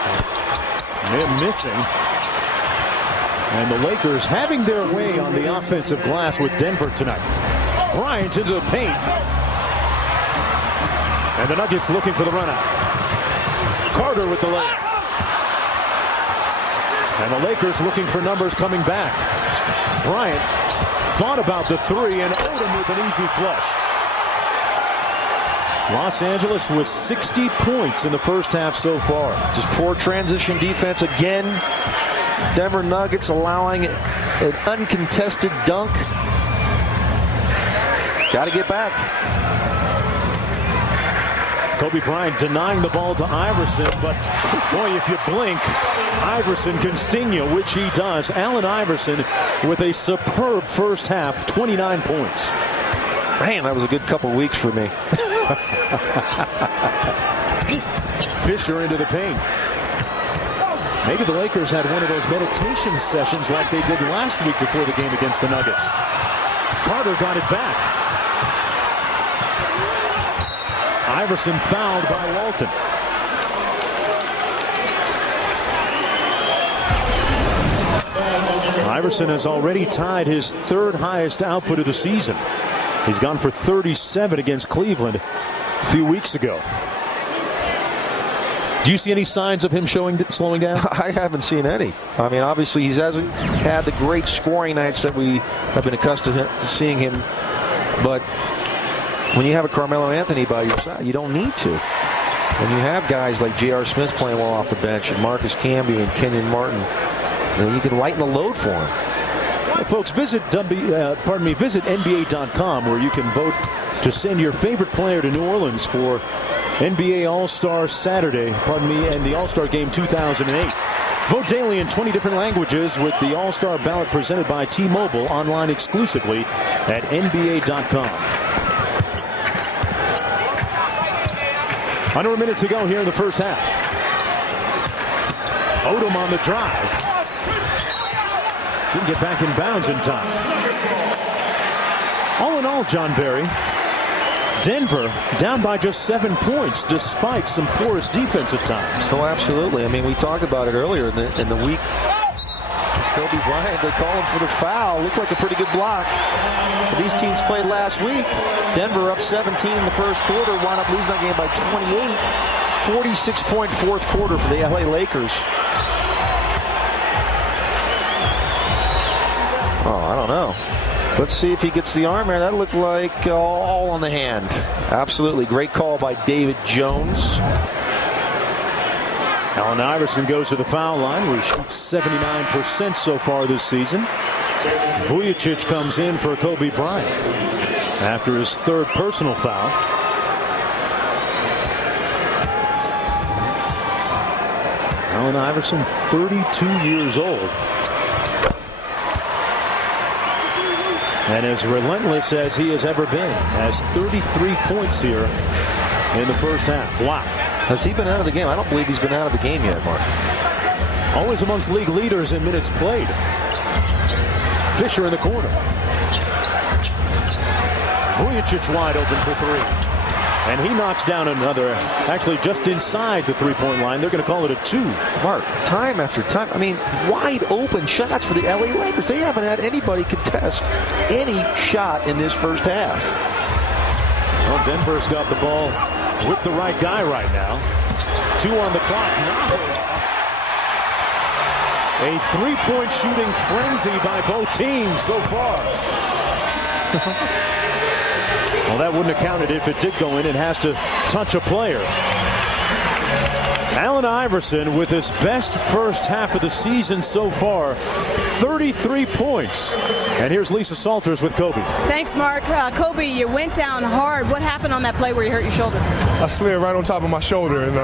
Mim missing. And the Lakers having their way on the offensive glass with Denver tonight. Bryant into the paint. And the Nuggets looking for the run out. Carter with the layup. And the Lakers looking for numbers coming back. Bryant thought about the 3, and Odom with an easy flush. Los Angeles with 60 points in the first half so far. Just poor transition defense again. Denver Nuggets allowing an uncontested dunk. Got to get back. Kobe Bryant denying the ball to Iverson, but boy, if you blink, Iverson can sting you, which he does. Allen Iverson with a superb first half, 29 points. Man, that was a good couple weeks for me. Fisher into the paint. Maybe the Lakers had one of those meditation sessions like they did last week before the game against the Nuggets. Carter got it back. Iverson fouled by Walton. Iverson has already tied his 3rd highest output of the season. He's gone for 37 against Cleveland a few weeks ago. Do you see any signs of him slowing down? I haven't seen any. I mean, obviously, he hasn't had the great scoring nights that we have been accustomed to seeing him. But when you have a Carmelo Anthony by your side, you don't need to. When you have guys like J.R. Smith playing well off the bench, and Marcus Camby and Kenyon Martin, you can lighten the load for him. Well, folks, visit NBA.com, where you can vote to send your favorite player to New Orleans for NBA All-Star Saturday, and the All-Star Game 2008. Vote daily in 20 different languages with the All-Star ballot presented by T-Mobile, online exclusively at NBA.com. Under a minute to go here in the first half. Odom on the drive. Didn't get back in bounds in time. All in all, John Barry, Denver down by just 7 points despite some porous defense at times. Oh, absolutely. I mean, we talked about it earlier in the week. Kobe Bryant, they call him for the foul. Looked like a pretty good block. But these teams played last week. Denver up 17 in the first quarter, wound up losing that game by 28. 46-point fourth quarter for the LA Lakers. Oh, I don't know. Let's see if he gets the arm there. That looked like all on the hand. Absolutely. Great call by David Jones. Allen Iverson goes to the foul line, where he shoots 79% so far this season. Vujacic comes in for Kobe Bryant after his third personal foul. Allen Iverson, 32 years old. And as relentless as he has ever been, has 33 points here in the first half. Wow. Has he been out of the game? I don't believe he's been out of the game yet, Mark. Always amongst league leaders in minutes played. Fisher in the corner. Vujacic wide open for three. And he knocks down another, actually just inside the three-point line. They're going to call it a 2. Mark, time after time. I mean, wide open shots for the LA Lakers. They haven't had anybody contest any shot in this first half. Well, Denver's got the ball with the right guy right now. 2 on the clock. A three-point shooting frenzy by both teams so far. Well, that wouldn't have counted if it did go in. It has to touch a player. Allen Iverson with his best first half of the season so far, 33 points. And here's Lisa Salters with Kobe. Thanks, Mark. Kobe, you went down hard. What happened on that play where you hurt your shoulder? I slid right on top of my shoulder, and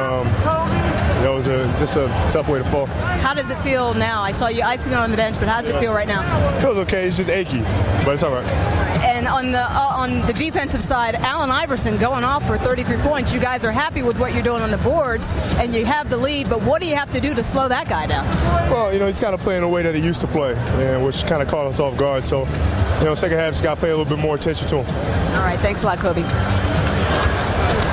it was just a tough way to fall. How does it feel now? I saw you icing on the bench, but how does it feel right now? It feels okay. It's just achy, but it's all right. And on the defensive side, Allen Iverson going off for 33 points. You guys are happy with what you're doing on the boards, and you have the lead, but what do you have to do to slow that guy down? Well, he's kind of playing the way that he used to play, and which kind of caught us off guard. So, second half, just got to pay a little bit more attention to him. All right, thanks a lot, Kobe.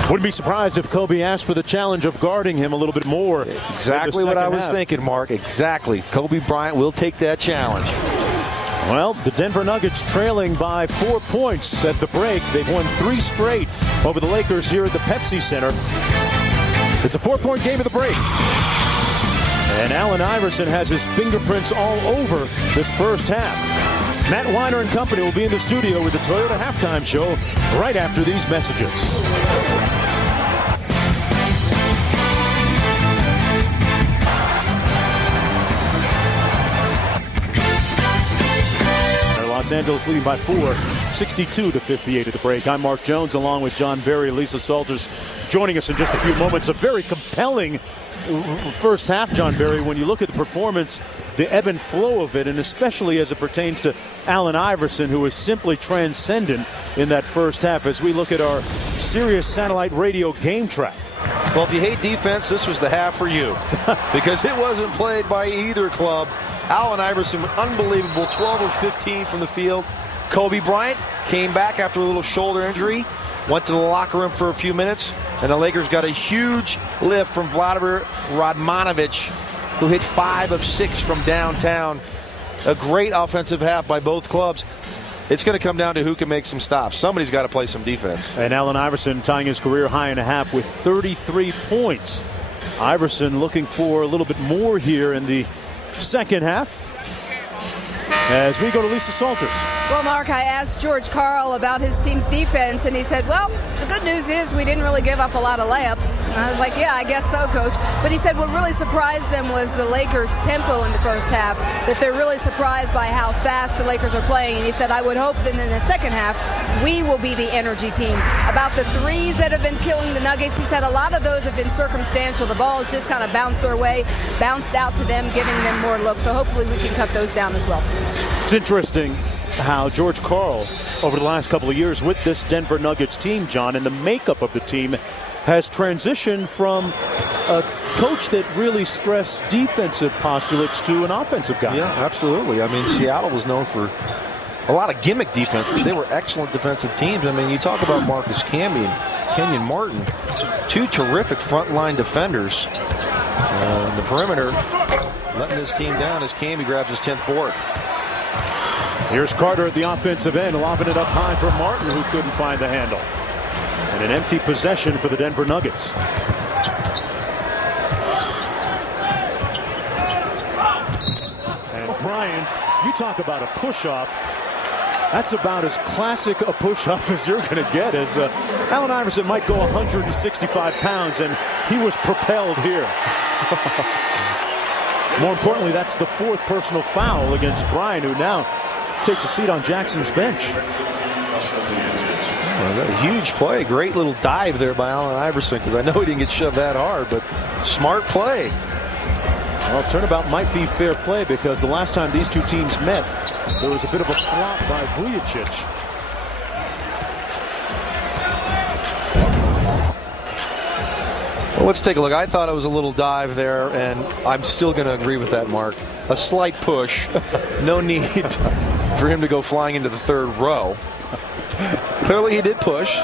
Wouldn't be surprised if Kobe asked for the challenge of guarding him a little bit more. Exactly what I was thinking, Mark. Exactly. Kobe Bryant will take that challenge. Well, the Denver Nuggets trailing by 4 points at the break. They've won 3 straight over the Lakers here at the Pepsi Center. It's a 4-point game at the break. And Allen Iverson has his fingerprints all over this first half. Matt Weiner and company will be in the studio with the Toyota Halftime Show right after these messages. Los Angeles leading by 4, 62-58 at the break. I'm Mark Jones along with John Barry, Lisa Salters joining us in just a few moments. A very compelling first half, John Barry, when you look at the performance, the ebb and flow of it, and especially as it pertains to Allen Iverson, who was simply transcendent in that first half as we look at our Sirius satellite radio game track. Well, if you hate defense, this was the half for you because it wasn't played by either club. Allen Iverson, unbelievable, 12 of 15 from the field. Kobe Bryant came back after a little shoulder injury, went to the locker room for a few minutes, and the Lakers got a huge lift from Vladimir Radmanovic, who hit 5 of 6 from downtown. A great offensive half by both clubs. It's going to come down to who can make some stops. Somebody's got to play some defense. And Allen Iverson tying his career high in a half with 33 points. Iverson looking for a little bit more here in the second half. As we go to Lisa Salters. Well, Mark, I asked George Karl about his team's defense, and he said, well, the good news is we didn't really give up a lot of layups. And I was like, yeah, I guess so, Coach. But he said what really surprised them was the Lakers' tempo in the first half, that they're really surprised by how fast the Lakers are playing. And he said, I would hope that in the second half, we will be the energy team. About the threes that have been killing the Nuggets, he said a lot of those have been circumstantial. The ball has just kind of bounced their way, bounced out to them, giving them more looks. So hopefully we can cut those down as well. It's interesting how George Karl, over the last couple of years with this Denver Nuggets team, John, and the makeup of the team has transitioned from a coach that really stressed defensive postulates to an offensive guy. Yeah, absolutely. I mean, Seattle was known for a lot of gimmick defense, but they were excellent defensive teams. I mean, you talk about Marcus Camby and Kenyon Martin, two terrific frontline defenders. The perimeter letting this team down as Camby grabs his 10th board. Here's Carter at the offensive end, lobbing it up high for Martin, who couldn't find the handle. And an empty possession for the Denver Nuggets. And Bryant, you talk about a push-off. That's about as classic a push-off as you're going to get, as Allen Iverson might go 165 pounds, and he was propelled here. More importantly, that's the fourth personal foul against Bryant, who now takes a seat on Jackson's bench. A huge play. Great little dive there by Allen Iverson, because I know he didn't get shoved that hard, but smart play. Well, turnabout might be fair play, because the last time these two teams met, there was a bit of a flop by Vujicic. Well, let's take a look. I thought it was a little dive there, and I'm still going to agree with that, Mark. A slight push. No need for him to go flying into the third row. Clearly he did push.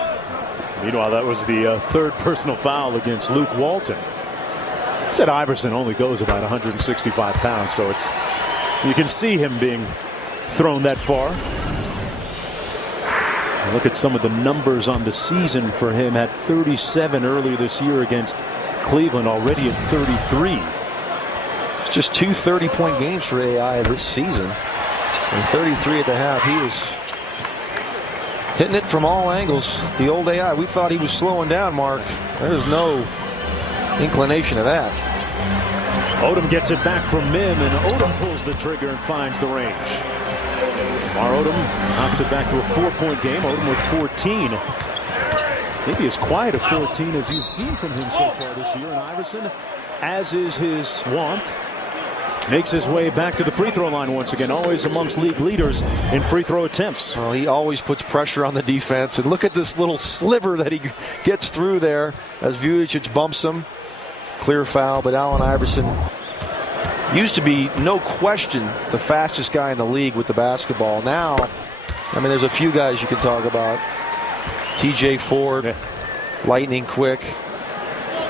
Meanwhile, that was the third personal foul against Luke Walton. Said Iverson only goes about 165 pounds, so you can see him being thrown that far. Look at some of the numbers on the season for him. Had 37 earlier this year against Cleveland, already at 33. It's just two 30-point games for AI this season. And 33 at the half. He was hitting it from all angles. The old AI. We thought he was slowing down, Mark. There's no inclination of that. Odom gets it back from Mim, and Odom pulls the trigger and finds the range. Odom knocks it back to a 4-point game. Odom with 14. Maybe as quiet a 14 as you've seen from him so far this year. And Iverson, as is his wont, makes his way back to the free throw line once again. Always amongst league leaders in free throw attempts. Well, he always puts pressure on the defense. And look at this little sliver that he gets through there as Vujicic bumps him. Clear foul, but Allen Iverson used to be, no question, the fastest guy in the league with the basketball. Now, I mean, there's a few guys you can talk about. TJ Ford, lightning quick.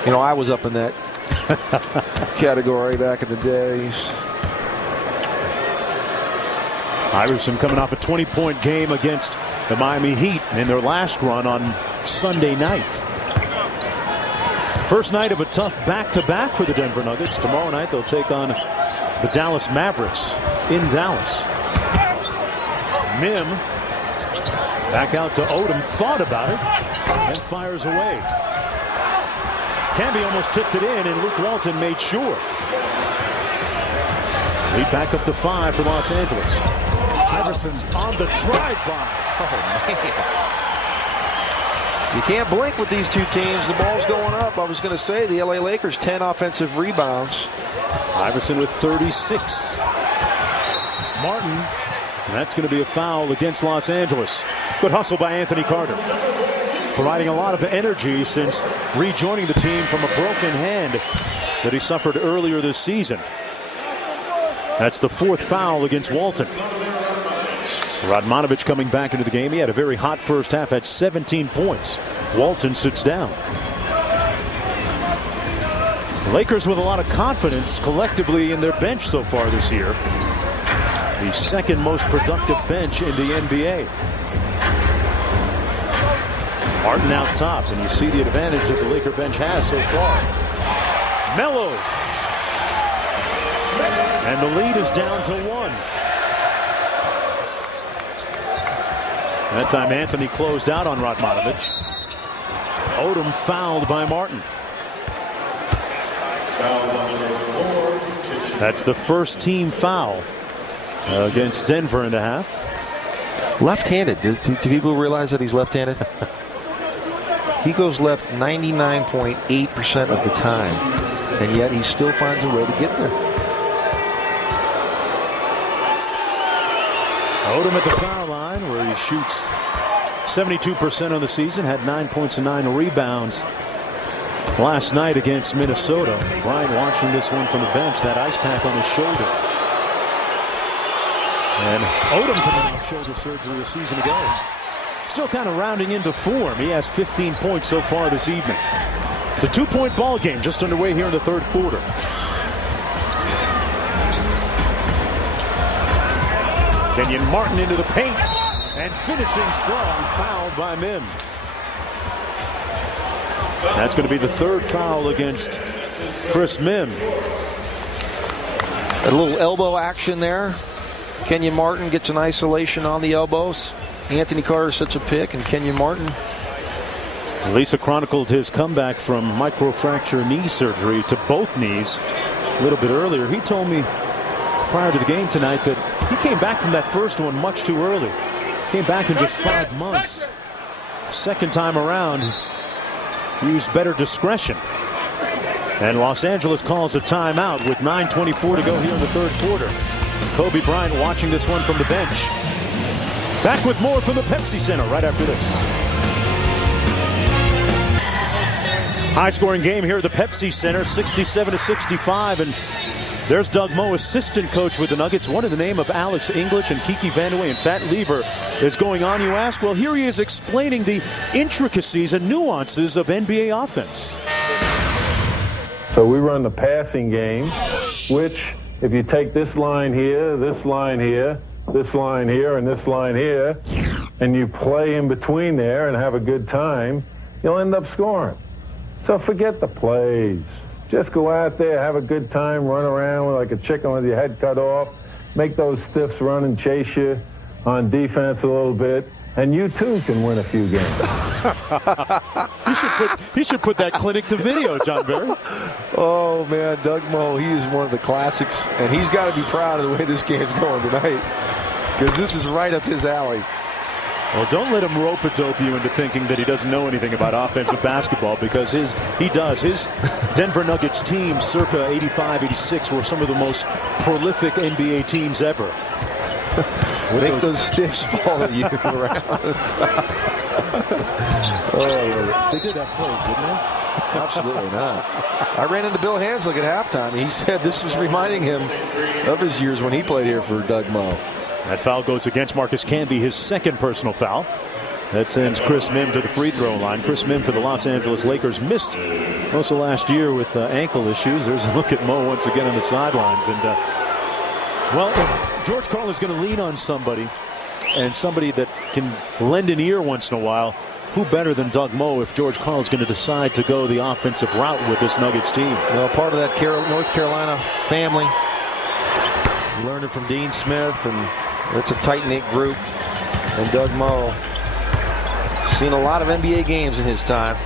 You know, I was up in that category back in the days. Iverson coming off a 20-point game against the Miami Heat in their last run on Sunday night. First night of a tough back-to-back for the Denver Nuggets. Tomorrow night they'll take on the Dallas Mavericks in Dallas. Mim back out to Odom, thought about it, and fires away. Camby almost tipped it in, and Luke Walton made sure. Lead back up to 5 for Los Angeles. Iverson on the drive-by. Oh, man. You can't blink with these two teams. The ball's going up. I was going to say the LA Lakers 10 offensive rebounds. Iverson with 36. Martin, and that's going to be a foul against Los Angeles. Good hustle by Anthony Carter, providing a lot of energy since rejoining the team from a broken hand that he suffered earlier this season. That's the fourth foul against Walton. Radmanovic coming back into the game. He had a very hot first half, had 17 points. Walton sits down. The Lakers with a lot of confidence collectively in their bench so far this year. The second most productive bench in the NBA. Martin out top, and you see the advantage that the Laker bench has so far. Melo. And the lead is down to 1. That time Anthony closed out on Radmanovic. Odom fouled by Martin. That's the first team foul against Denver in the half. Left-handed. Do people realize that he's left-handed? He goes left 99.8% of the time, and yet he still finds a way to get there. Odom at the foul line where he shoots 72% on the season, had 9 points and 9 rebounds last night against Minnesota. Bryant watching this one from the bench, that ice pack on his shoulder. And Odom coming off shoulder surgery a season ago. Still kind of rounding into form. He has 15 points so far this evening. It's a 2-point ball game just underway here in the third quarter. Kenyon Martin into the paint and finishing strong, fouled by Mim. That's going to be the third foul against Chris Mim. A little elbow action there. Kenyon Martin gets an isolation on the elbows. Anthony Carter sets a pick, and Kenyon Martin. Lisa chronicled his comeback from microfracture knee surgery to both knees a little bit earlier. He told me prior to the game tonight that he came back from that first one much too early. Came back in just 5 months. Second time around, used better discretion. And Los Angeles calls a timeout with 9:24 to go here in the third quarter. Kobe Bryant watching this one from the bench. Back with more from the Pepsi Center right after this. High-scoring game here at the Pepsi Center, 67-65, and there's Doug Moe, assistant coach with the Nuggets. One in the name of Alex English and Kiki Vandeweghe and Fat Lever is going on, you ask? Well, here he is explaining the intricacies and nuances of NBA offense. So we run the passing game, which if you take this line here, this line here, this line here, and this line here, and you play in between there and have a good time, you'll end up scoring. So forget the plays. Just go out there, have a good time, run around like a chicken with your head cut off, make those stiffs run and chase you on defense a little bit, and you too can win a few games. He should put that clinic to video, John Barry. Oh, man, Doug Moe, he is one of the classics, and he's got to be proud of the way this game's going tonight, because this is right up his alley. Well, don't let him rope-a-dope you into thinking that he doesn't know anything about offensive basketball, because he does. His Denver Nuggets team, circa 85-86, were some of the most prolific NBA teams ever. Make those stiffs follow you around. They did have plays, didn't they? Absolutely not. I ran into Bill Hanslick at halftime. He said this was reminding him of his years when he played here for Doug Moe. That foul goes against Marcus Camby, his second personal foul. That sends Chris Mim to the free throw line. Chris Mim for the Los Angeles Lakers missed most of last year with ankle issues. There's a look at Moe once again on the sidelines. And, well, if George Karl is going to lean on somebody, and somebody that can lend an ear once in a while, who better than Doug Moe if George Karl is going to decide to go the offensive route with this Nuggets team? Well, part of that North Carolina family. You learned it from Dean Smith, and it's a tight-knit group. And Doug Moe, seen a lot of NBA games in his time.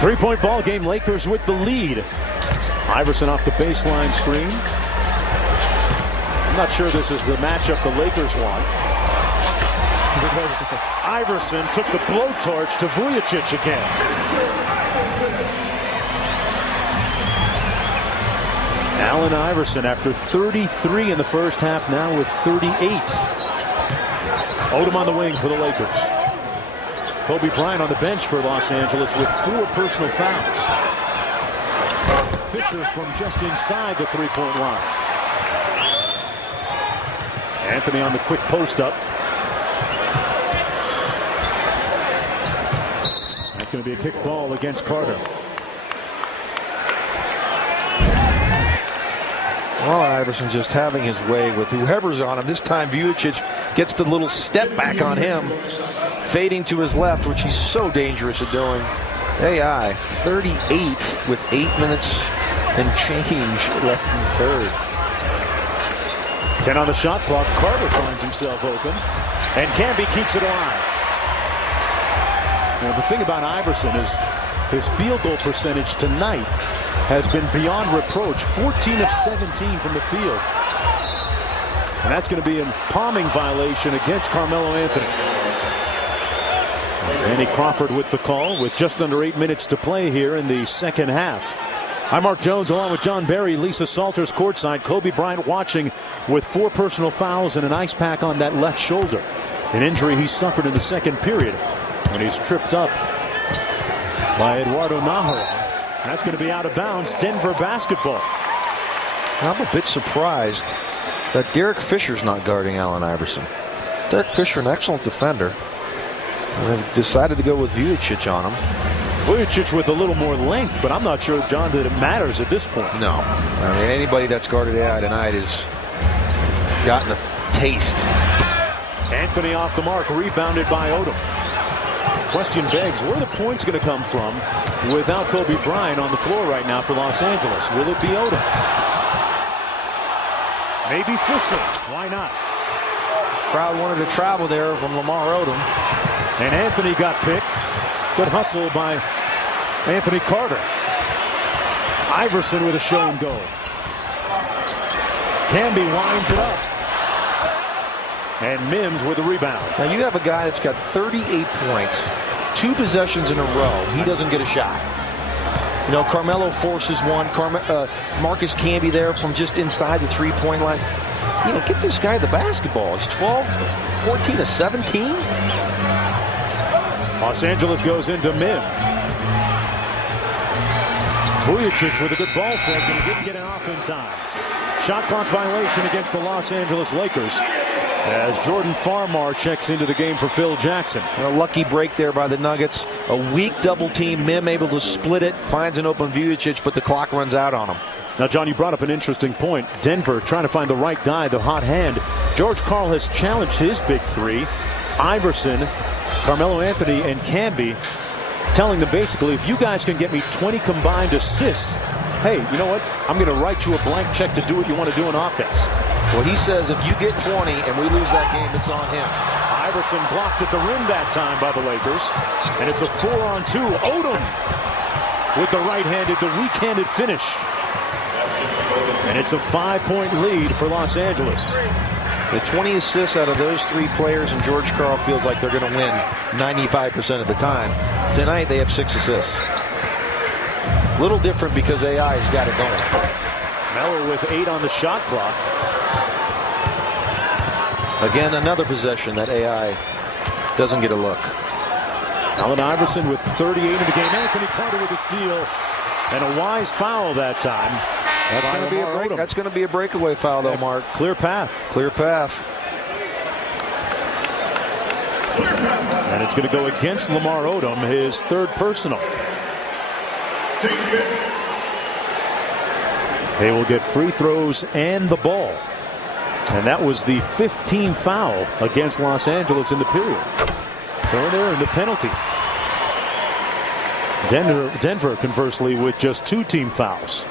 3-point ball game, Lakers with the lead. Iverson off the baseline screen. I'm not sure this is the matchup the Lakers want, because Iverson took the blowtorch to Vujacic again. Allen Iverson, after 33 in the first half, now with 38. Odom on the wing for the Lakers. Kobe Bryant on the bench for Los Angeles with 4 personal fouls. Fisher from just inside the 3-point line. Anthony on the quick post up. That's going to be a kick ball against Carter. Well, Iverson just having his way with whoever's on him. This time Vujacic gets the little step back on him, fading to his left, which he's so dangerous at doing. AI 38 with 8 minutes and change left in the third. 10 on the shot clock. Carter finds himself open, and Camby keeps it alive. Well, the thing about Iverson is his field goal percentage tonight has been beyond reproach. 14 of 17 from the field. And that's going to be a palming violation against Carmelo Anthony. Danny Crawford with the call with just under 8 minutes to play here in the second half. I'm Mark Jones along with John Barry. Lisa Salters courtside. Kobe Bryant watching with 4 personal fouls and an ice pack on that left shoulder. An injury he suffered in the second period when he's tripped up by Eduardo Nahara. That's going to be out of bounds. Denver basketball. I'm a bit surprised that Derek Fisher's not guarding Allen Iverson. Derek Fisher, an excellent defender. And they've decided to go with Vujicic on him. Vujicic with a little more length, but I'm not sure, John, that it matters at this point. No. I mean, anybody that's guarded AI tonight has gotten a taste. Anthony off the mark, rebounded by Odom. Question begs, where are the points going to come from without Kobe Bryant on the floor right now for Los Angeles? Will it be Odom? Maybe Fisher. Why not? Crowd wanted to travel there from Lamar Odom. And Anthony got picked. Good hustle by Anthony Carter. Iverson with a show and go. Camby winds it up. And Mims with a rebound. Now you have a guy that's got 38 points, 2 possessions in a row. He doesn't get a shot. You know, Carmelo forces one. Marcus Camby there from just inside the 3-point line. You know, get this guy the basketball. He's 12, 14 to 17. Los Angeles goes into Mim. Vujicic with a good ball fake, and he didn't get it off in time. Shot clock violation against the Los Angeles Lakers as Jordan Farmar checks into the game for Phil Jackson. A lucky break there by the Nuggets. A weak double team. Mim able to split it, finds an open Vujicic, but the clock runs out on him. Now, John, you brought up an interesting point. Denver trying to find the right guy, the hot hand. George Karl has challenged his big 3. Iverson, Carmelo Anthony, and Camby, telling them basically, if you guys can get me 20 combined assists, hey, you know what? I'm going to write you a blank check to do what you want to do in offense. Well, he says if you get 20 and we lose that game, it's on him. Iverson blocked at the rim that time by the Lakers. And it's a 4-on-2. Odom with the right-handed, the weak-handed finish. And it's a 5-point lead for Los Angeles. The 20 assists out of those 3 players, and George Karl feels like they're going to win 95% of the time. Tonight they have 6 assists. A little different because AI has got it going. Melo with 8 on the shot clock. Again, another possession that AI doesn't get a look. Allen Iverson with 38 in the game. Anthony Carter with a steal. And a wise foul that time. That's going to be a breakaway foul, though, Mark. Clear path. Clear path. And it's going to go against Lamar Odom, his 3rd personal. They will get free throws and the ball. And that was the 15th foul against Los Angeles in the period. So they're in the penalty. Denver, conversely, with just 2 team fouls.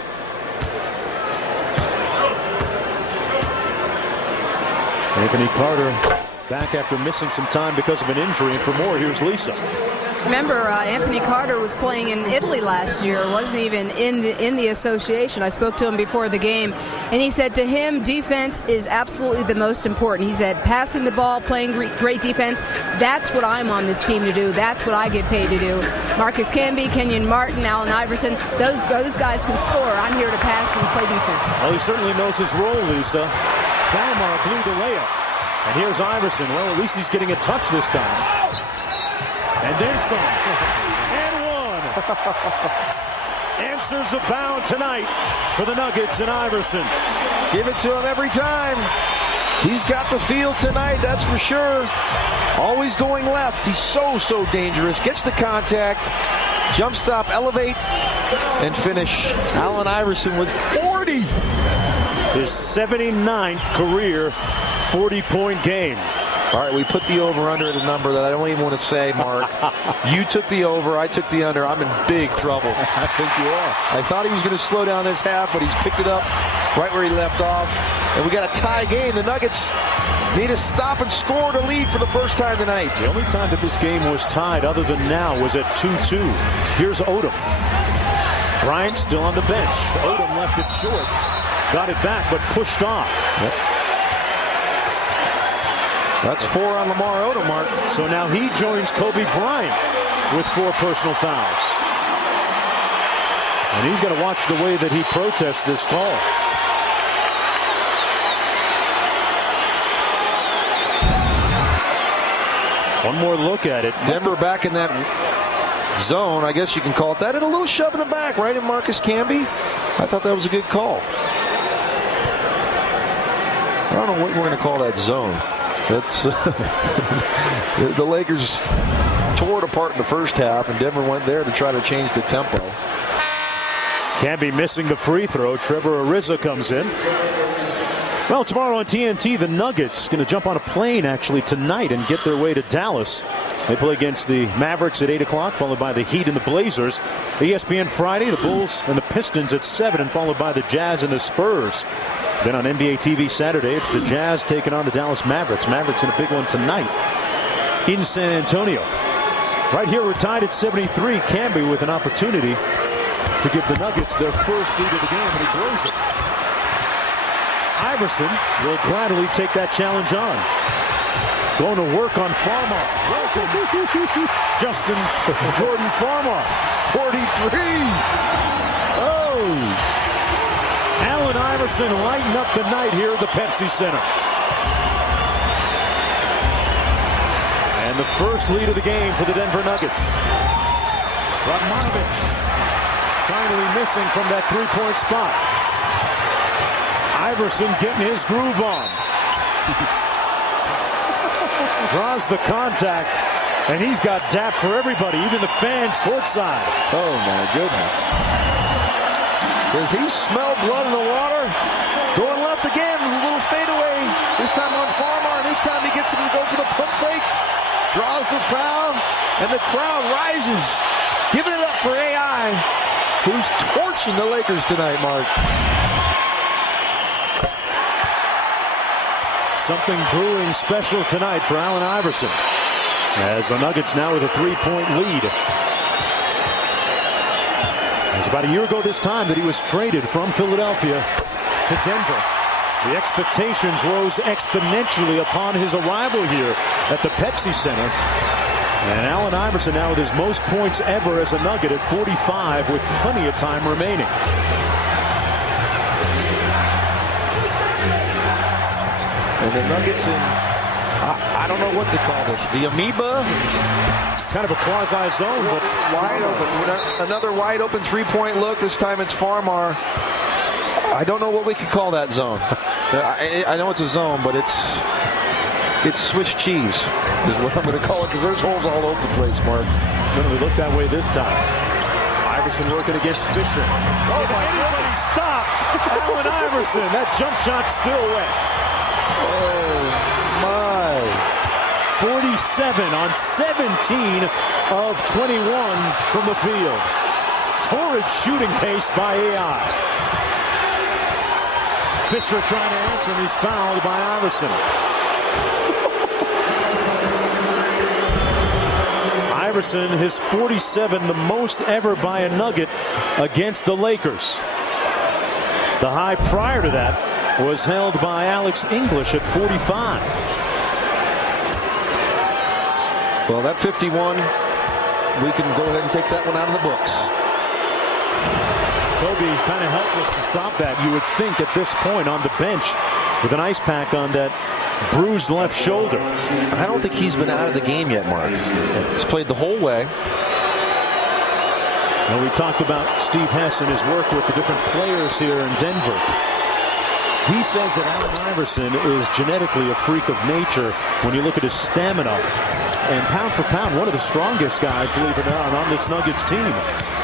Anthony Carter back after missing some time because of an injury. And for more, here's Lisa. Remember, Anthony Carter was playing in Italy last year, wasn't even in the association. I spoke to him before the game, and he said to him, defense is absolutely the most important. He said, passing the ball, playing great defense, that's what I'm on this team to do. That's what I get paid to do. Marcus Camby, Kenyon Martin, Allen Iverson, those guys can score. I'm here to pass and play defense. Well, he certainly knows his role, Lisa. Farmar blew the layup. And here's Iverson. Well, at least he's getting a touch this time. And then some. And one. Answers abound tonight for the Nuggets and Iverson. Give it to him every time. He's got the feel tonight, that's for sure. Always going left. He's so dangerous. Gets the contact. Jump stop, elevate, and finish. Allen Iverson with 40. His 79th career 40-point game. All right, we put the over-under at a number that I don't even want to say, Mark. You took the over, I took the under. I'm in big trouble. I think you are. I thought he was going to slow down this half, but he's picked it up right where he left off. And we got a tie game. The Nuggets need to stop and score to lead for the first time tonight. The only time that this game was tied, other than now, was at 2-2. Here's Odom. Bryant still on the bench. Odom left it short. Got it back, but pushed off. Yep. That's 4 on Lamar Odom, Mark. So now he joins Kobe Bryant with 4 personal fouls. And he's going to watch the way that he protests this call. One more look at it. Denver back in that zone, I guess you can call it that. And a little shove in the back, right in Marcus Camby. I thought that was a good call. I don't know what we're going to call that zone. That's the Lakers tore it apart in the first half, and Denver went there to try to change the tempo. Camby missing the free throw. Trevor Ariza comes in. Well, tomorrow on TNT, the Nuggets going to jump on a plane actually tonight and get their way to Dallas. They play against the Mavericks at 8 o'clock, followed by the Heat and the Blazers. ESPN Friday, the Bulls and the Pistons at 7, and followed by the Jazz and the Spurs. Then on NBA TV Saturday, it's the Jazz taking on the Dallas Mavericks. Mavericks in a big one tonight in San Antonio. Right here, we're tied at 73. Camby with an opportunity to give the Nuggets their first lead of the game, and he blows it. Iverson will gladly take that challenge on. Going to work on Farmar. Welcome, Justin Jordan Farmar. 43. Oh! Allen Iverson lighting up the night here at the Pepsi Center. And the first lead of the game for the Denver Nuggets. Radmanovic finally missing from that three-point spot. Iverson getting his groove on. Draws the contact, and he's got dap for everybody, even the fans courtside. Oh, my goodness. Does he smell blood in the water? Going left again, a little fadeaway. This time on Farmar, and this time he gets him to go for the pump fake. Draws the foul, and the crowd rises. Giving it up for AI, who's torching the Lakers tonight, Mark. Something brewing special tonight for Allen Iverson, as the Nuggets now with a 3-point lead. It was about a year ago this time that he was traded from Philadelphia to Denver. The expectations rose exponentially upon his arrival here at the Pepsi Center. And Allen Iverson now with his most points ever as a Nugget at 45 with plenty of time remaining. And the Nuggets in, I don't know what to call this, the amoeba? Kind of a quasi-zone, but wide open. Another wide open three-point look. This time it's Farmar. I don't know what we could call that zone. I know it's a zone, but it's Swiss cheese is what I'm going to call it, because there's holes all over the place, Mark. Certainly looked that way this time. Iverson working against Fisher. Oh, my anybody stop Allen Iverson. That jump shot's still wet. Oh, my. 47 on 17 of 21 from the field. Torrid shooting pace by AI. Fisher trying to answer, and he's fouled by Iverson. Iverson, his 47, the most ever by a Nugget against the Lakers. The high prior to that was held by Alex English at 45. Well, that 51, we can go ahead and take that one out of the books. Kobe kind of helpless to stop that. You would think at this point on the bench with an ice pack on that bruised left shoulder. I don't think he's been out of the game yet, Mark. He's played the whole way. And we talked about Steve Hess and his work with the different players here in Denver. He says that Allen Iverson is genetically a freak of nature when you look at his stamina. And pound for pound, one of the strongest guys, believe it or not, on this Nuggets team.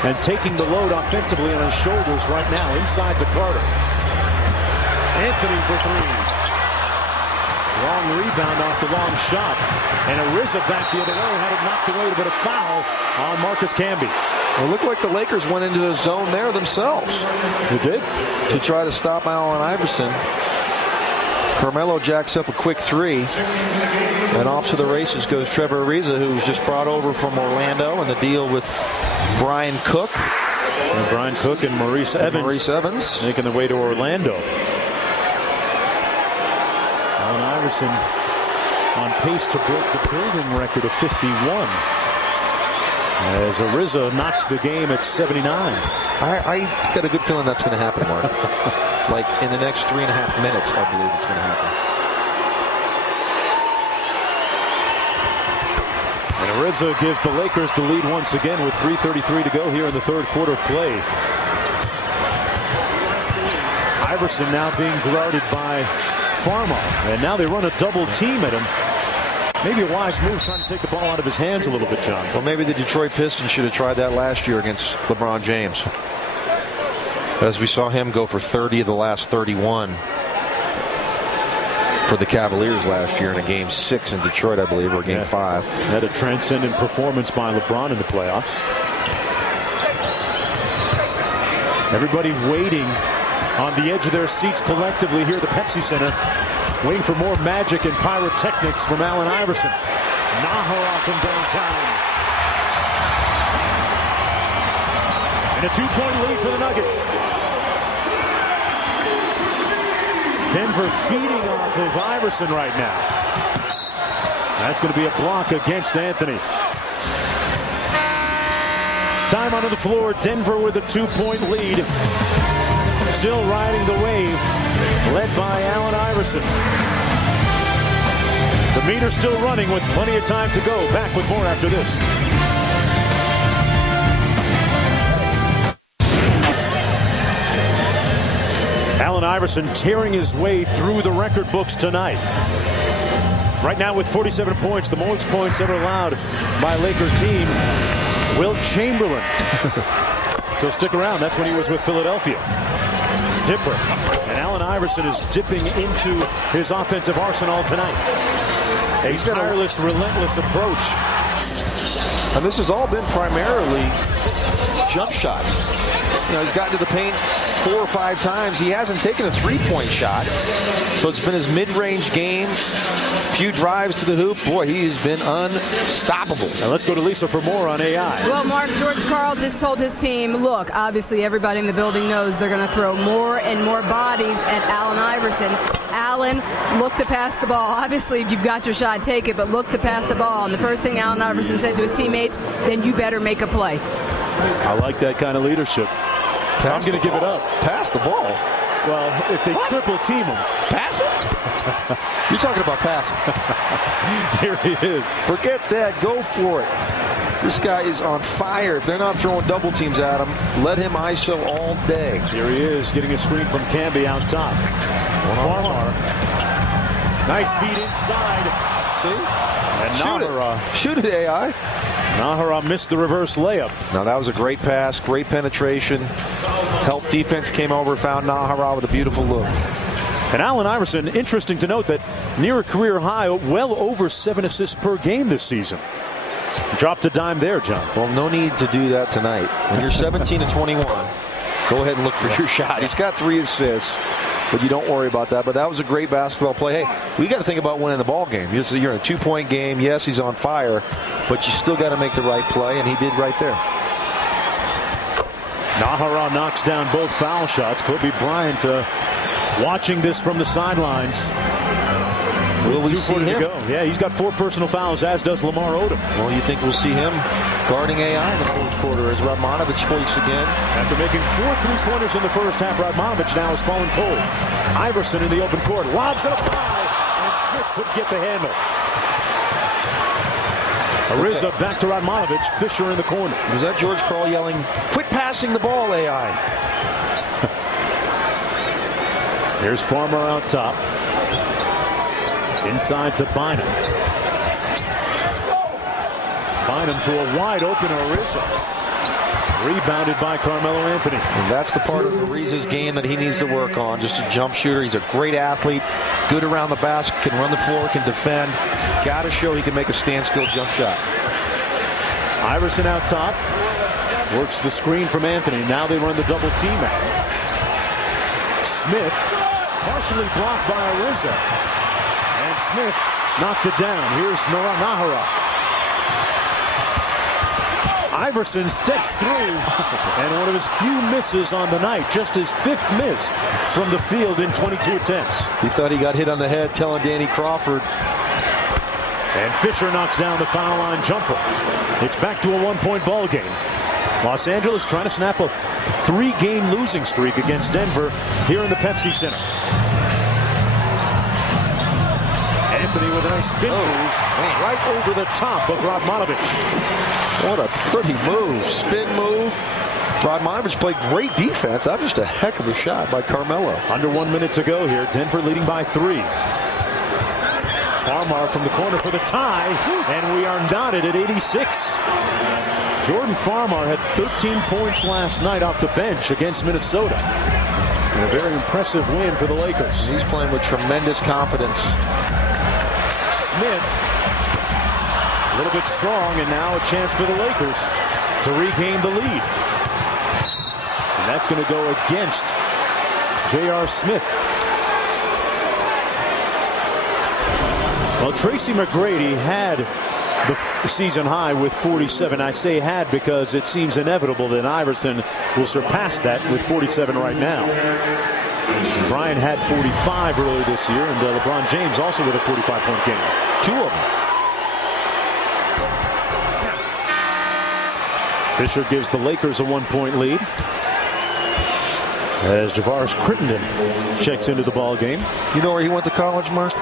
And taking the load offensively on his shoulders right now, inside to Carter. Anthony for three. Long rebound off the long shot. And Ariza back the other way. Had it knocked away, but a foul on Marcus Camby. It looked like the Lakers went into the zone there themselves. They did? To try to stop Allen Iverson. Carmelo jacks up a quick three. And off to the races goes Trevor Ariza, who was just brought over from Orlando in the deal with Brian Cook. And Brian Cook and Maurice Evans making their way to Orlando. Allen Iverson on pace to break the building record of 51. As Ariza knocks the game at 79. I got a good feeling that's going to happen, Mark. Like in the next 3.5 minutes, I believe it's going to happen. And Ariza gives the Lakers the lead once again with 3:33 to go here in the third quarter play. Iverson now being guarded by Farmer. And now they run a double team at him. Maybe a wise move trying to take the ball out of his hands a little bit, John. Well, maybe the Detroit Pistons should have tried that last year against LeBron James. As we saw him go for 30 of the last 31 for the Cavaliers last year in a game 6 in Detroit, I believe, or game 5. Had a transcendent performance by LeBron in the playoffs. Everybody waiting on the edge of their seats collectively here at the Pepsi Center, waiting for more magic and pyrotechnics from Allen Iverson. Nahara from downtown. And a 2-point lead for the Nuggets. Denver feeding off of Iverson right now. That's going to be a block against Anthony. Time onto the floor. Denver with a 2-point lead. Still riding the wave, led by Allen Iverson. The meter's still running with plenty of time to go. Back with more after this. Allen Iverson tearing his way through the record books tonight. Right now with 47 points, the most points ever allowed by a Laker team. Wilt Chamberlain. So stick around. That's when he was with Philadelphia. Dipper. And Allen Iverson is dipping into his offensive arsenal tonight. A tireless, relentless approach. And this has all been primarily jump shots. You know, he's gotten to the paint 4 or 5 times. He hasn't taken a 3-point shot. So it's been his mid-range game. Few drives to the hoop. Boy, he's been unstoppable. Now let's go to Lisa for more on AI. Well, Mark, George Karl just told his team, look, obviously everybody in the building knows they're going to throw more and more bodies at Allen Iverson. Allen, look to pass the ball. Obviously, if you've got your shot, take it, but look to pass the ball. And the first thing Allen Iverson said to his teammates, then you better make a play. I like that kind of leadership. I'm going to give it up. Pass the ball. Well, if they triple team him. Pass it? You're talking about passing. Here he is. Forget that. Go for it. This guy is on fire. If they're not throwing double teams at him, let him ISO all day. Here he is getting a screen from Camby out top. Farmar. Nice feed inside. See? And Nahara. Shoot it, AI. Nahara missed the reverse layup. Now that was a great pass, great penetration. Help defense came over, found Nahara with a beautiful look. And Allen Iverson, interesting to note that near a career high, well over 7 assists per game this season. Dropped a dime there, John. Well, no need to do that tonight. When you're 17 and 21, go ahead and look for your shot. He's got 3 assists, but you don't worry about that. But that was a great basketball play. Hey, we got to think about winning the ball game. You're in a 2-point game. Yes, he's on fire, but you still got to make the right play, and he did right there. Nahara knocks down both foul shots. Kobe Bryant watching this from the sidelines. Will we see him? To go. Yeah, he's got 4 personal fouls, as does Lamar Odom. Well, you think we'll see him guarding AI in the fourth quarter as Radmanovic hoists again? After making 4 3-pointers in the first half, Radmanovic now has fallen cold. Iverson in the open court, lobs it up high, and Smith couldn't get the handle. Ariza back to Radmanovic, Fisher in the corner. Was that George Karl yelling, quit passing the ball, AI? Here's Farmer out top. Inside to Bynum. Bynum to a wide open Ariza. Rebounded by Carmelo Anthony. And that's the part of Ariza's game that he needs to work on. Just a jump shooter. He's a great athlete. Good around the basket. Can run the floor. Can defend. Got to show he can make a standstill jump shot. Iverson out top. Works the screen from Anthony. Now they run the double team out. Smith partially blocked by Ariza. And Smith knocked it down. Here's Nahara. Iverson steps through, and one of his few misses on the night, just his 5th miss from the field in 22 attempts. He thought he got hit on the head, telling Danny Crawford. And Fisher knocks down the foul line jumper. It's back to a 1-point ball game. Los Angeles trying to snap a 3-game losing streak against Denver here in the Pepsi Center. Anthony with a nice spin move right over the top of Radmanovic. What a pretty move. Spin move. Radmanovic played great defense. That was just a heck of a shot by Carmelo. Under 1 minute to go here. Denver leading by 3. Farmar from the corner for the tie, and we are knotted at 86. Jordan Farmar had 13 points last night off the bench against Minnesota. And a very impressive win for the Lakers. He's playing with tremendous confidence. Smith, a little bit strong, and now a chance for the Lakers to regain the lead. And that's going to go against J.R. Smith. Well, Tracy McGrady had the season high with 47. I say had because it seems inevitable that Iverson will surpass that with 47 right now. Bryant had 45 earlier this year, and LeBron James also with a 45-point game. 2 of them. Fisher gives the Lakers a 1-point lead as Javaris Crittenden checks into the ball game. You know where he went to college, Mark?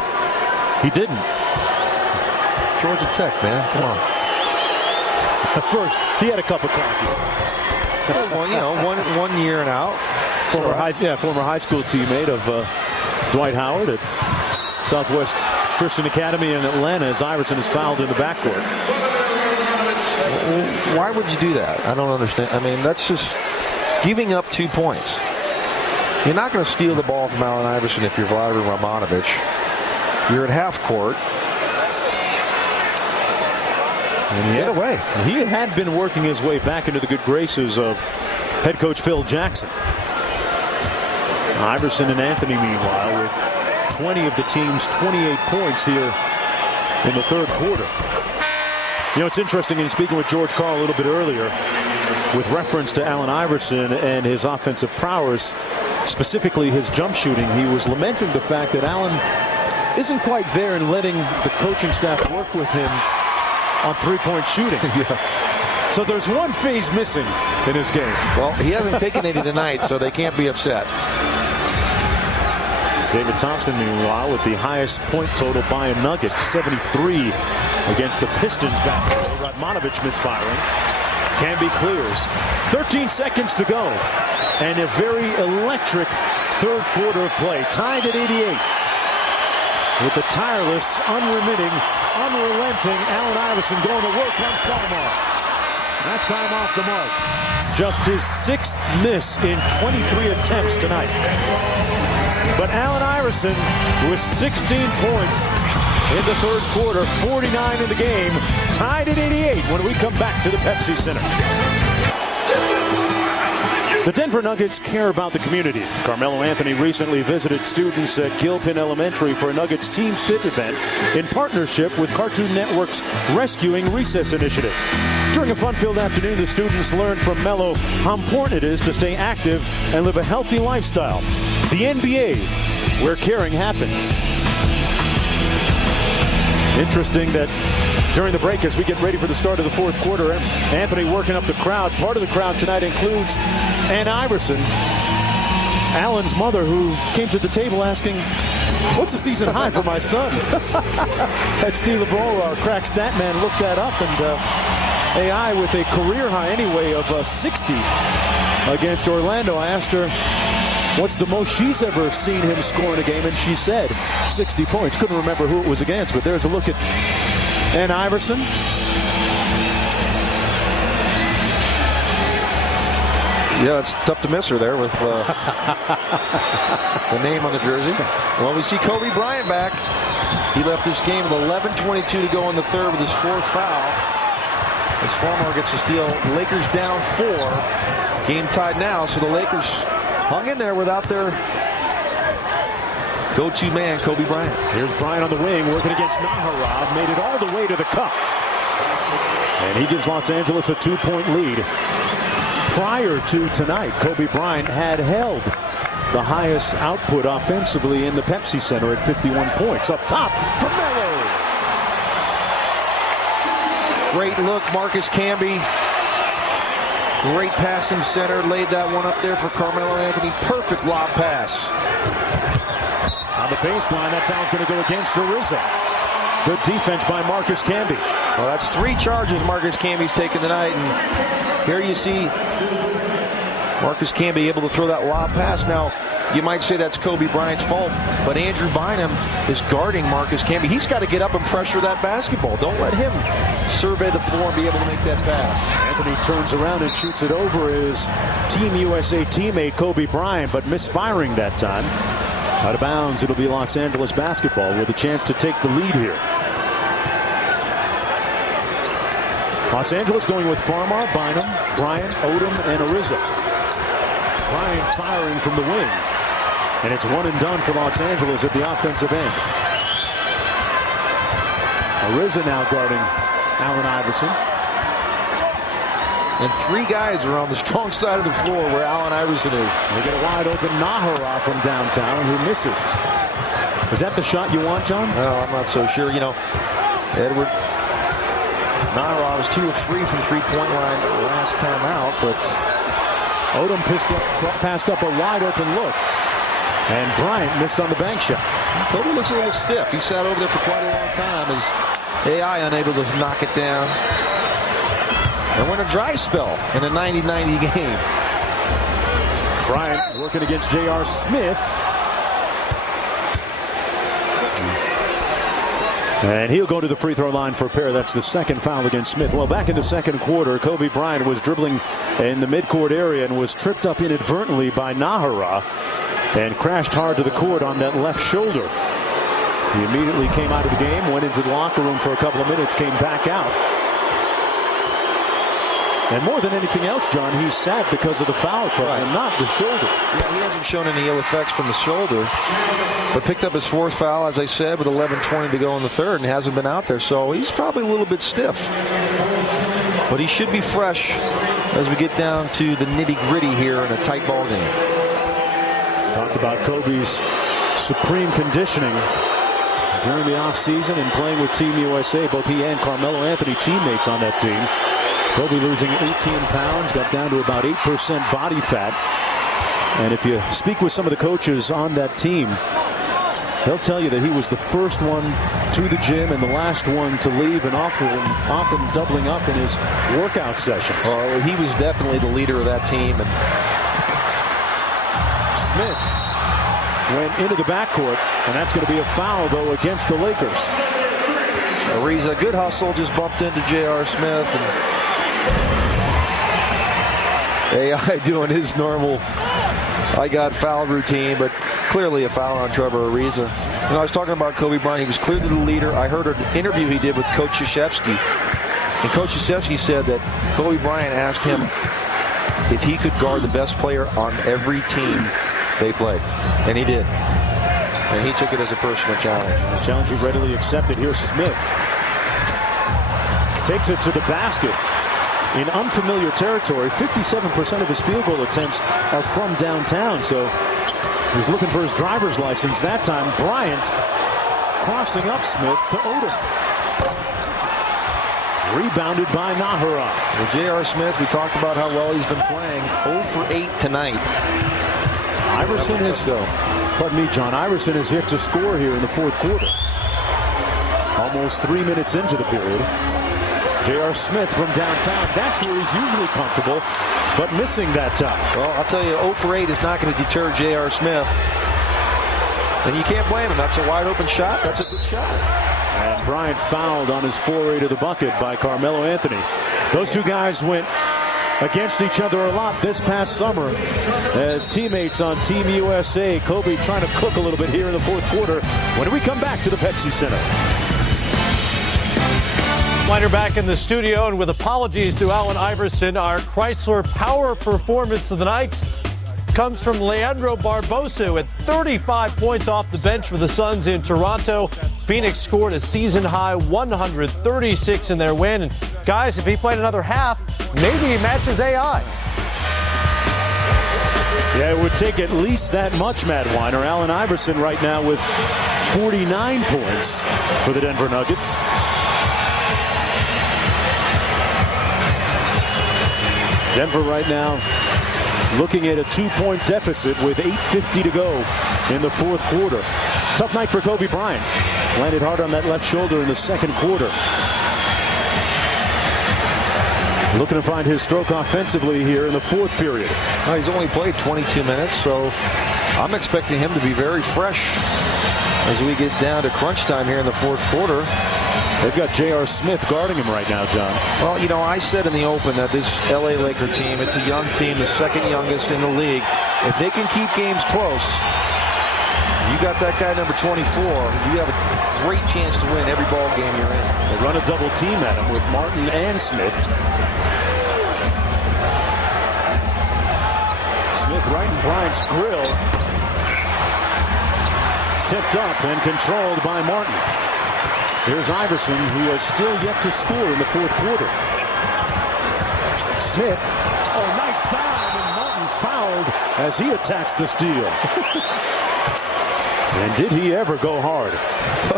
He didn't. Georgia Tech, man. Come on. He had a cup of coffee. Well, you know, one year and out. Former high school teammate of Dwight Howard at Southwest Christian Academy in Atlanta, as Iverson is fouled in the backcourt. Why would you do that? I don't understand. I mean, that's just giving up 2 points. You're not going to steal the ball from Allen Iverson if you're Vladimir Radmanovic. You're at half court. And get away. He had been working his way back into the good graces of head coach Phil Jackson. Iverson and Anthony, meanwhile, with 20 of the team's 28 points here in the third quarter. You know, it's interesting in speaking with George Karl a little bit earlier with reference to Allen Iverson and his offensive prowess, specifically his jump shooting. He was lamenting the fact that Allen isn't quite there in letting the coaching staff work with him on three-point shooting. So there's one phase missing in his game. Well, he hasn't taken any tonight, so they can't be upset. David Thompson, meanwhile, with the highest point total by a Nugget, 73 against the Pistons back there. Radmanovic misfiring. Camby clears. 13 seconds to go. And a very electric third quarter of play. Tied at 88. With the tireless, unremitting, unrelenting Allen Iverson going to work on Farmar. That time off the mark. Just his 6th miss in 23 attempts tonight. But Allen Iverson with 16 points in the third quarter, 49 in the game, tied at 88 when we come back to the Pepsi Center. The Denver Nuggets care about the community. Carmelo Anthony recently visited students at Gilpin Elementary for a Nuggets Team Fit event in partnership with Cartoon Network's Rescuing Recess Initiative. During a fun-filled afternoon, the students learned from Melo how important it is to stay active and live a healthy lifestyle. The NBA, where caring happens. Interesting that during the break, as we get ready for the start of the fourth quarter, Anthony working up the crowd. Part of the crowd tonight includes Ann Iverson, Allen's mother, who came to the table asking, what's the season high for my son? That Steve LeBron, our crack stat man, looked that up, and AI with a career high anyway of 60 against Orlando. I asked her what's the most she's ever seen him score in a game, and she said 60 points. Couldn't remember who it was against, but there's a look at Ann Iverson. Yeah, it's tough to miss her there with the name on the jersey. Well, we see Kobe Bryant back. He left this game with 11:22 to go in the third with his fourth foul. As Farmar gets the steal, Lakers down 4. Game tied now, so the Lakers hung in there without their go-to man, Kobe Bryant. Here's Bryant on the wing, working against Naharov, made it all the way to the cup. And he gives Los Angeles a 2-point lead. Prior to tonight, Kobe Bryant had held the highest output offensively in the Pepsi Center at 51 points. Up top for Melo. Great look, Marcus Camby. Great passing center. Laid that one up there for Carmelo Anthony. Perfect lob pass. On the baseline, that foul's going to go against Ariza. Good defense by Marcus Camby. Well, that's 3 charges Marcus Camby's taken tonight. And here you see Marcus Camby able to throw that lob pass. Now, you might say that's Kobe Bryant's fault, but Andrew Bynum is guarding Marcus Camby. He's got to get up and pressure that basketball. Don't let him survey the floor and be able to make that pass. Anthony turns around and shoots it over his Team USA teammate Kobe Bryant, but misfiring that time. Out of bounds, it'll be Los Angeles basketball with a chance to take the lead here. Los Angeles going with Farmar, Bynum, Bryant, Odom, and Ariza. Bryant firing from the wing. And it's one and done for Los Angeles at the offensive end. Ariza now guarding Allen Iverson. And 3 guys are on the strong side of the floor where Allen Iverson is. They get a wide open Naharov from downtown who misses. Is that the shot you want, John? No, I'm not so sure. You know, Edward Naharov was 2 of 3 from three-point line last time out, but Odom passed up a wide open look. And Bryant missed on the bank shot. Kobe looks a little stiff. He sat over there for quite a long time as AI unable to knock it down. And went a dry spell in a 90-90 game. Bryant working against J.R. Smith. And he'll go to the free throw line for a pair. That's the second foul against Smith. Well, back in the second quarter, Kobe Bryant was dribbling in the midcourt area and was tripped up inadvertently by Nahara and crashed hard to the court on that left shoulder. He immediately came out of the game, went into the locker room for a couple of minutes, came back out. And more than anything else, John, he's sad because of the foul trouble and not the shoulder. Yeah, he hasn't shown any ill effects from the shoulder, but picked up his 4th foul, as I said, with 11:20 to go in the third, and hasn't been out there. So he's probably a little bit stiff. But he should be fresh as we get down to the nitty-gritty here in a tight ball game. Talked about Kobe's supreme conditioning during the offseason and playing with Team USA. Both he and Carmelo Anthony teammates on that team. Kobe losing 18 pounds, got down to about 8% body fat. And if you speak with some of the coaches on that team, they'll tell you that he was the first one to the gym and the last one to leave, and often doubling up in his workout sessions. Well, he was definitely the leader of that team. And Smith went into the backcourt, and that's going to be a foul, though, against the Lakers. Ariza, good hustle, just bumped into J.R. Smith. And AI doing his normal I got foul routine, but clearly a foul on Trevor Ariza. And I was talking about Kobe Bryant. He was clearly the leader. I heard an interview he did with Coach Krzyzewski. And Coach Krzyzewski said that Kobe Bryant asked him if he could guard the best player on every team they played. And he did. And he took it as a personal challenge. The challenge he readily accepted. Here's Smith. Takes it to the basket. In unfamiliar territory, 57% of his field goal attempts are from downtown. So he's looking for his driver's license that time. Bryant crossing up Smith to Odom. Rebounded by Nahara. Well, J.R. Smith, we talked about how well he's been playing. 0 for 8 tonight. Iverson has, pardon me, John, Iverson has hit to score here in the fourth quarter. Almost 3 minutes into the period. J.R. Smith from downtown, that's where he's usually comfortable, but missing that time. Well, I'll tell you, 0 for 8 is not going to deter J.R. Smith. And you can't blame him. That's a wide open shot. That's a good shot. And Bryant fouled on his foray to the bucket by Carmelo Anthony. Those two guys went against each other a lot this past summer as teammates on Team USA. Kobe trying to cook a little bit here in the fourth quarter when we come back to the Pepsi Center. Weiner back in the studio, and with apologies to Allen Iverson, our Chrysler Power performance of the night comes from Leandro Barbosa with 35 points off the bench for the Suns in Toronto. Phoenix scored a season-high 136 in their win. And guys, if he played another half, maybe he matches AI. Yeah, it would take at least that much, Matt Weiner. Allen Iverson right now with 49 points for the Denver Nuggets. Denver right now looking at a 2-point deficit with 8:50 to go in the fourth quarter. Tough night for Kobe Bryant. Landed hard on that left shoulder in the second quarter. Looking to find his stroke offensively here in the fourth period. Well, he's only played 22 minutes, so I'm expecting him to be very fresh as we get down to crunch time here in the fourth quarter. They've got J.R. Smith guarding him right now, John. Well, you know, I said in the open that this L.A. Laker team, it's a young team, the second youngest in the league. If they can keep games close, you got that guy number 24, you have a great chance to win every ball game you're in. They run a double team at him with Martin and Smith. Smith right in Bryant's grill. Tipped up and controlled by Martin. Here's Iverson, who has still yet to score in the fourth quarter. Smith, oh, nice dive, and Martin fouled as he attacks the steal. And did he ever go hard?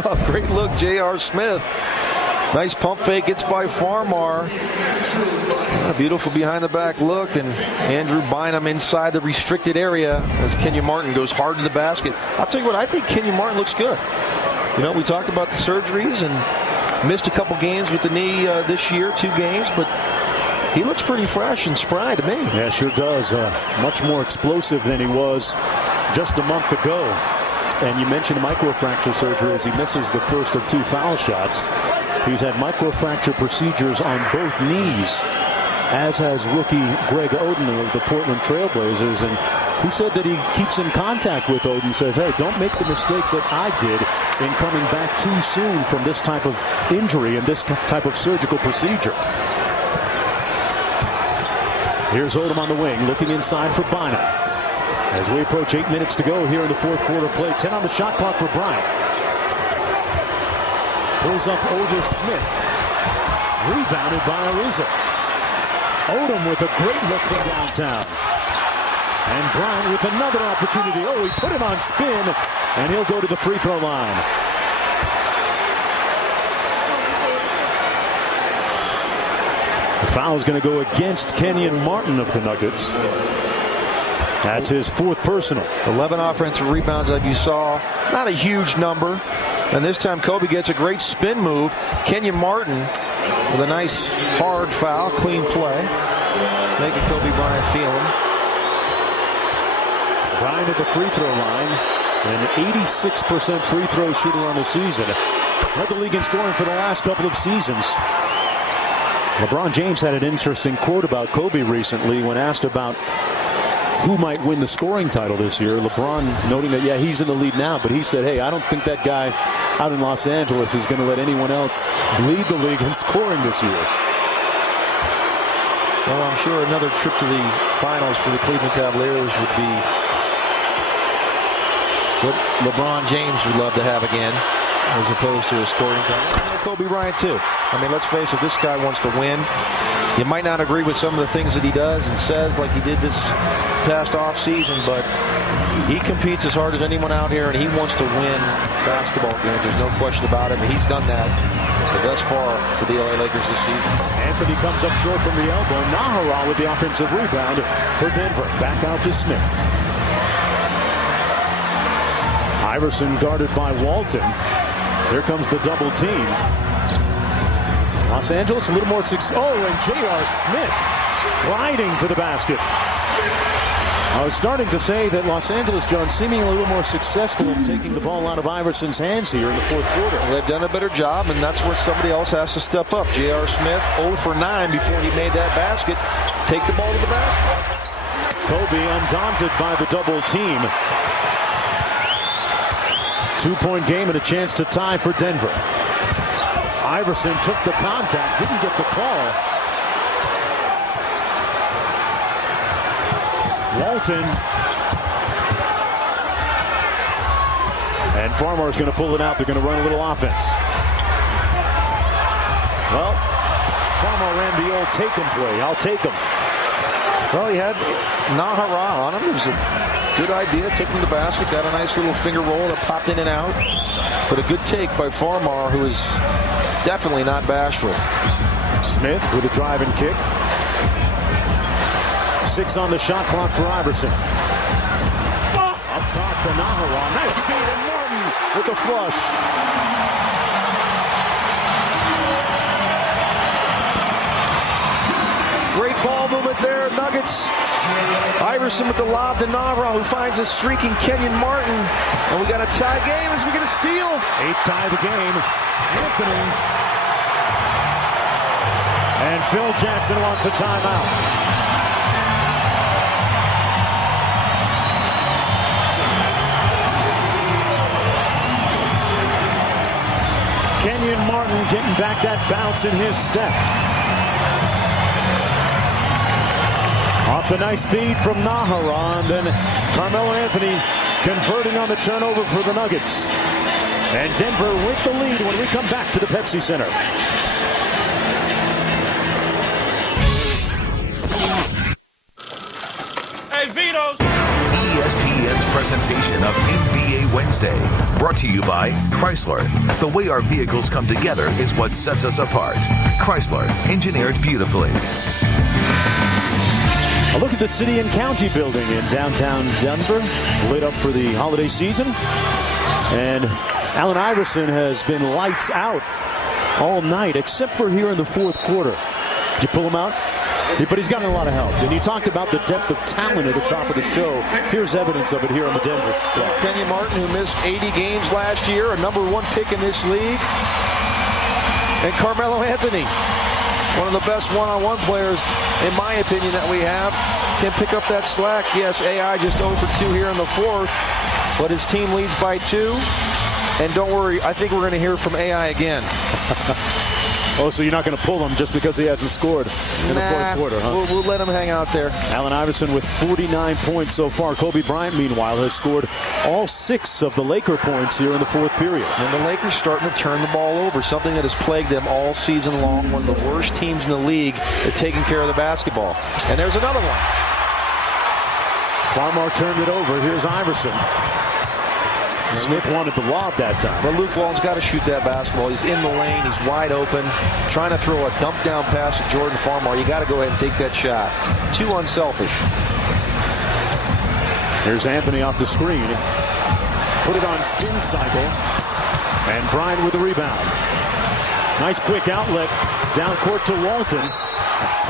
Oh, great look, J.R. Smith. Nice pump fake, gets by Farmar. A beautiful behind-the-back look, and Andrew Bynum inside the restricted area as Kenyon Martin goes hard to the basket. I'll tell you what, I think Kenyon Martin looks good. You know, we talked about the surgeries and missed a couple games with the knee this year, 2 games, but he looks pretty fresh and spry to me. Yeah, sure does. Much more explosive than he was just a month ago. And you mentioned microfracture surgery as he misses the first of 2 foul shots. He's had microfracture procedures on both knees, as has rookie Greg Oden of the Portland Trailblazers. And he said that he keeps in contact with Oden, says, hey, don't make the mistake that I did in coming back too soon from this type of injury and this type of surgical procedure. Here's Odom on the wing, looking inside for Bynum. As we approach 8 minutes to go here in the fourth quarter play, 10 on the shot clock for Bryant. Pulls up over Smith. Rebounded by Ariza. Odom with a great look from downtown. And Bryant with another opportunity. Oh, he put him on spin, and he'll go to the free throw line. The foul is going to go against Kenyon Martin of the Nuggets. That's his 4th personal. 11 offensive rebounds like you saw. Not a huge number. And this time Kobe gets a great spin move. Kenyon Martin with a nice hard foul, clean play. Making Kobe Bryant feel him. Bryant at the free throw line. An 86% free throw shooter on the season. Led the league in scoring for the last couple of seasons. LeBron James had an interesting quote about Kobe recently when asked about who might win the scoring title this year. LeBron noting that, yeah, he's in the lead now, but he said, hey, I don't think that guy out in Los Angeles is going to let anyone else lead the league in scoring this year. Well, I'm sure another trip to the finals for the Cleveland Cavaliers would be what LeBron James would love to have again, as opposed to a scoring title. Kobe Bryant, too. I mean, let's face it, this guy wants to win. You might not agree with some of the things that he does and says like he did this past offseason, but he competes as hard as anyone out here, and he wants to win basketball games. There's no question about it, and he's done that thus far for the LA Lakers this season. Anthony comes up short from the elbow. Nahara with the offensive rebound for Denver. Back out to Smith. Iverson guarded by Walton. Here comes the double team. Los Angeles a little more success. Oh, and J.R. Smith gliding to the basket. I was starting to say that Los Angeles, John, seeming a little more successful in taking the ball out of Iverson's hands here in the fourth quarter. Well, they've done a better job, and that's where somebody else has to step up. J.R. Smith, 0 for 9 before he made that basket. Take the ball to the basket. Kobe undaunted by the double team. 2-point game and a chance to tie for Denver. Iverson took the contact, didn't get the call. Walton. And Farmer is going to pull it out. They're going to run a little offense. Well, Farmer ran the old take him play. I'll take him. Well, he had Nahara on him. It was a good idea. Took him to the basket. Got a nice little finger roll that popped in and out. But a good take by Farmer, who is definitely not bashful. Smith with a drive and kick. 6 on the shot clock for Iverson. Up top to Nahara. Nice feed, and Martin with the flush. Great ball movement there, Nuggets. Iverson with the lob to Nahara, who finds a streaking Kenyon Martin. And we got a tie game as we get a steal. 8 tie the game. Anthony. And Phil Jackson wants a timeout. Kenyon Martin getting back that bounce in his step. Off the nice feed from Nahara, and then Carmelo Anthony converting on the turnover for the Nuggets. And Denver with the lead when we come back to the Pepsi Center. Hey, Vito's! ESPN's presentation of NBA Wednesday, brought to you by Chrysler. The way our vehicles come together is what sets us apart. Chrysler, engineered beautifully. A look at the City and County building in downtown Denver, lit up for the holiday season. And Allen Iverson has been lights out all night, except for here in the fourth quarter. Did you pull him out? But he's gotten a lot of help. And you talked about the depth of talent at the top of the show. Here's evidence of it here on the Denver squad. Kenyon Martin, who missed 80 games last year, a #1 pick in this league. And Carmelo Anthony, one of the best one-on-one players, in my opinion, that we have, can pick up that slack. Yes, AI just 0 for 2 here in the fourth, but his team leads by 2. And don't worry, I think we're going to hear from AI again. Oh, so you're not going to pull him just because he hasn't scored in the fourth quarter, huh? We'll let him hang out there. Allen Iverson with 49 points so far. Kobe Bryant, meanwhile, has scored all 6 of the Laker points here in the fourth period. And the Lakers starting to turn the ball over, something that has plagued them all season long. One of the worst teams in the league at taking care of the basketball. And there's another one. Farmar turned it over. Here's Iverson. Smith wanted the lob that time. But Luke Walton's got to shoot that basketball. He's in the lane. He's wide open. Trying to throw a dump down pass to Jordan Farmar. You got to go ahead and take that shot. Too unselfish. Here's Anthony off the screen. Put it on spin cycle. And Bryant with the rebound. Nice quick outlet down court to Walton.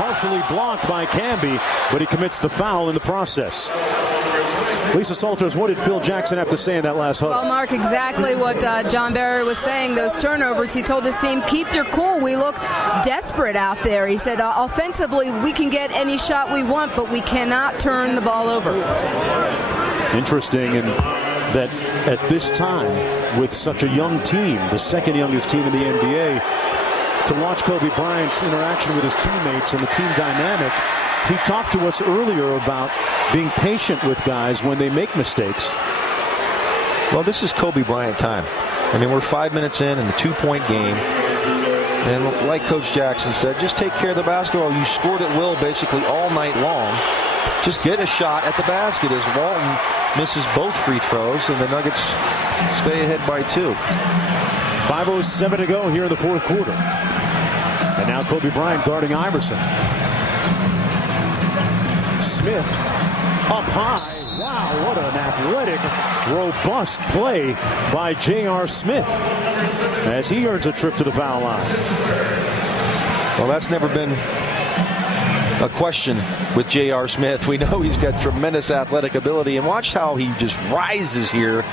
Partially blocked by Camby, but he commits the foul in the process. Lisa Salters, what did Phil Jackson have to say in that last huddle? Well, Mark, exactly what John Barry was saying. Those turnovers, he told his team, keep your cool. We look desperate out there. He said, offensively, we can get any shot we want, but we cannot turn the ball over. Interesting, and that at this time, with such a young team, the second youngest team in the NBA, to watch Kobe Bryant's interaction with his teammates and the team dynamic. He talked to us earlier about being patient with guys when they make mistakes. Well, this is Kobe Bryant time. I mean, we're 5 minutes in the 2-point game. And like Coach Jackson said, just take care of the basketball. You scored at will basically all night long. Just get a shot at the basket as Walton misses both free throws, and the Nuggets stay ahead by 2. 5:07 to go here in the fourth quarter. And now Kobe Bryant guarding Iverson. Smith up high. Wow, what an athletic, robust play by J.R. Smith as he earns a trip to the foul line. Well, that's never been a question with J.R. Smith. We know he's got tremendous athletic ability, and watch how he just rises here.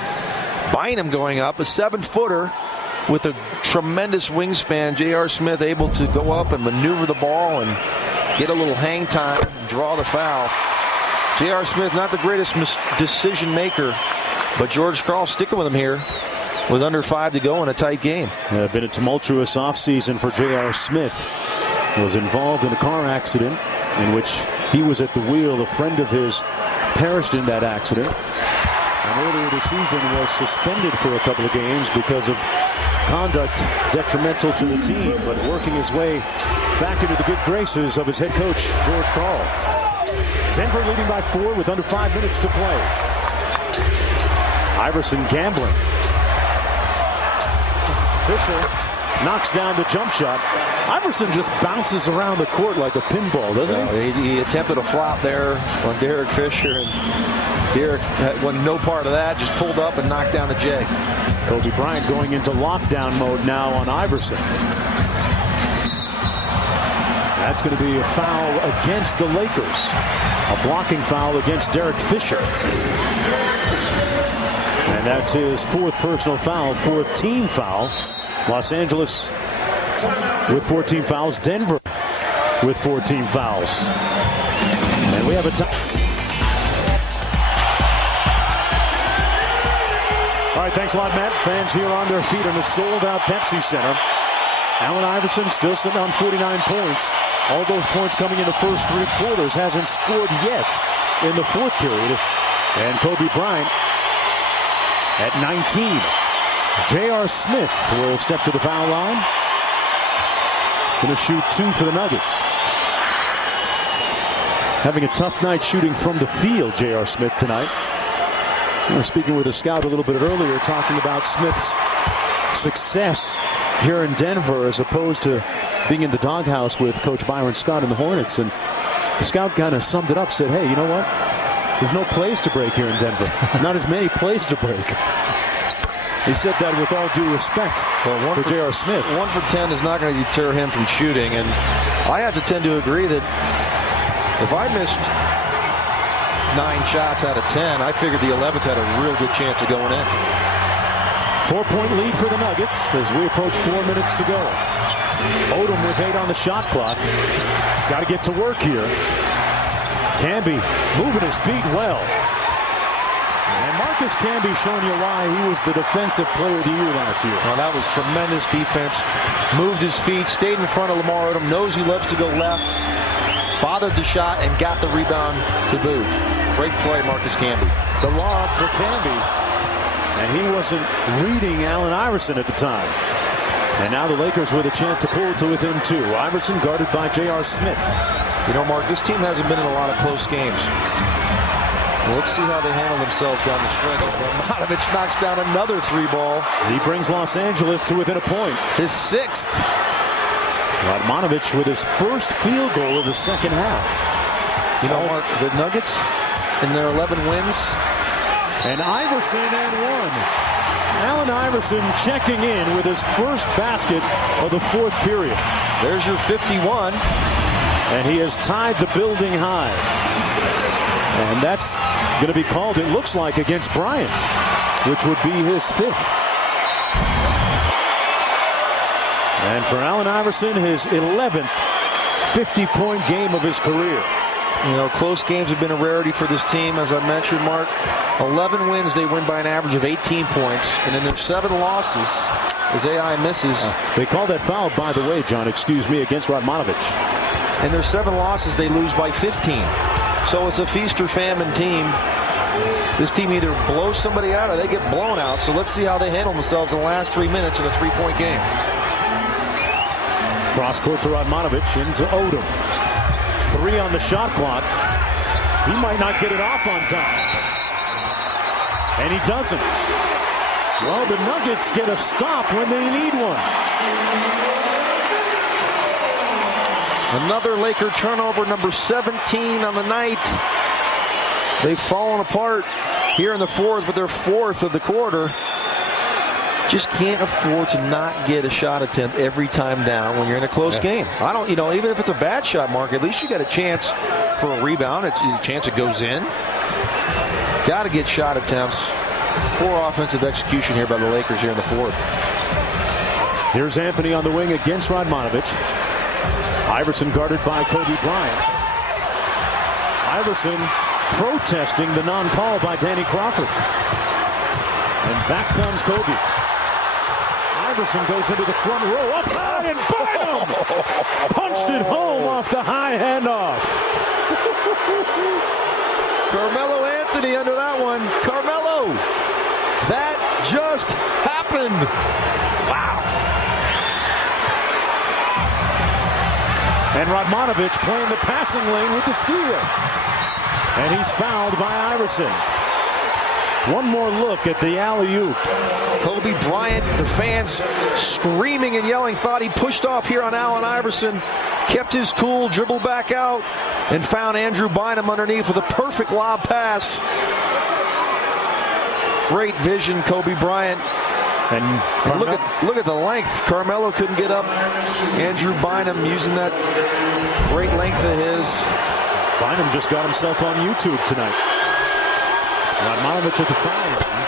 Bynum going up, a 7-footer with a tremendous wingspan. J.R. Smith able to go up and maneuver the ball and get a little hang time and draw the foul. J.R. Smith, not the greatest decision maker, but George Karl sticking with him here with under 5 to go in a tight game. Been a tumultuous offseason for J.R. Smith. Was involved in a car accident in which he was at the wheel. A friend of his perished in that accident. And earlier this season was suspended for a couple of games because of conduct detrimental to the team, but working his way back into the good graces of his head coach, George Karl. Denver leading by 4 with under 5 minutes to play. Iverson gambling. Fisher knocks down the jump shot. Iverson just bounces around the court like a pinball, doesn't he? He attempted a flop there on Derek Fisher, and Derek wasn't no part of that, just pulled up and knocked down the J. Kobe Bryant going into lockdown mode now on Iverson. That's going to be a foul against the Lakers. A blocking foul against Derek Fisher. And that's his 4th personal foul, 4th team foul. Los Angeles with 14 fouls. Denver with 14 fouls. And we have a time. All right, thanks a lot, Matt. Fans here on their feet in a sold-out Pepsi Center. Allen Iverson still sitting on 49 points. All those points coming in the first 3 quarters. Hasn't scored yet in the 4th period. And Kobe Bryant at 19. J.R. Smith will step to the foul line. Going to shoot 2 for the Nuggets. Having a tough night shooting from the field, J.R. Smith tonight. We were speaking with a scout a little bit earlier, talking about Smith's success here in Denver as opposed to being in the doghouse with Coach Byron Scott and the Hornets. And the scout kind of summed it up, said, hey, you know what? There's no plays to break here in Denver. Not as many plays to break. He said that with all due respect for J.R. Smith. 1 for 10 is not going to deter him from shooting. And I have to tend to agree that if I missed 9 shots out of 10, I figured the 11th had a real good chance of going in. 4-point lead for the Nuggets as we approach 4 minutes to go. Odom with 8 on the shot clock. Got to get to work here. Camby moving his feet well. And Marcus Camby showing you why he was the defensive player of the year last year. Well, that was tremendous defense. Moved his feet, stayed in front of Lamar Odom, knows he loves to go left, bothered the shot, and got the rebound to boot. Great play, Marcus Camby. The lob for Camby. And he wasn't reading Allen Iverson at the time. And now the Lakers with a chance to pull to within 2. Iverson guarded by J.R. Smith. You know, Mark, this team hasn't been in a lot of close games. Well, let's see how they handle themselves down the stretch. Radmanovich knocks down another 3-ball. He brings Los Angeles to within a point. His 6th. Radmanovich with his first field goal of the second half. You know, Mark, the Nuggets in their 11 wins. And Iverson and 1. Allen Iverson checking in with his first basket of the 4th period. There's your 51. And he has tied the building high. And that's going to be called, it looks like, against Bryant, which would be his 5th. And for Allen Iverson, his 11th 50-point game of his career. You know, close games have been a rarity for this team, as I mentioned, Mark. 11 wins, they win by an average of 18 points. And in their 7 losses, as AI misses. They called that foul, by the way, John, excuse me, against Radmanovich. In their 7 losses, they lose by 15. So it's a feast or famine team. This team either blows somebody out or they get blown out. So let's see how they handle themselves in the last 3 minutes in a 3-point game. Cross court to Radmanovich into Odom. 3 on the shot clock. He might not get it off on time. And he doesn't. Well, the Nuggets get a stop when they need one. Another Laker turnover, number 17 on the night. They've fallen apart here in the 4th, but they're 4th of the quarter. just can't afford to not get a shot attempt every time down when you're in a close game. I don't, even if it's a bad shot, Mark, at least you got a chance for a rebound. It's a chance it goes in. Got to get shot attempts. Poor offensive execution here by the Lakers here in the fourth. Here's Anthony on the wing against Radmanovic. Iverson guarded by Kobe Bryant. Iverson protesting the non-call by Danny Crawford. And back comes Kobe. Iverson goes into the front row, up high, and bam! Punched it home off the high handoff. Carmelo Anthony under that one. Carmelo! That just happened. Wow. And Radmanovic playing the passing lane with the steal. And he's fouled by Iverson. One more look at the alley-oop. Kobe Bryant, the fans screaming and yelling, thought he pushed off here on Allen Iverson. Kept his cool, dribbled back out, and found Andrew Bynum underneath with a perfect lob pass. Great vision, Kobe Bryant. And look at the length. Carmelo couldn't get up. Andrew Bynum using that great length of his. Bynum just got himself on YouTube tonight. Radmanovic at the foul line.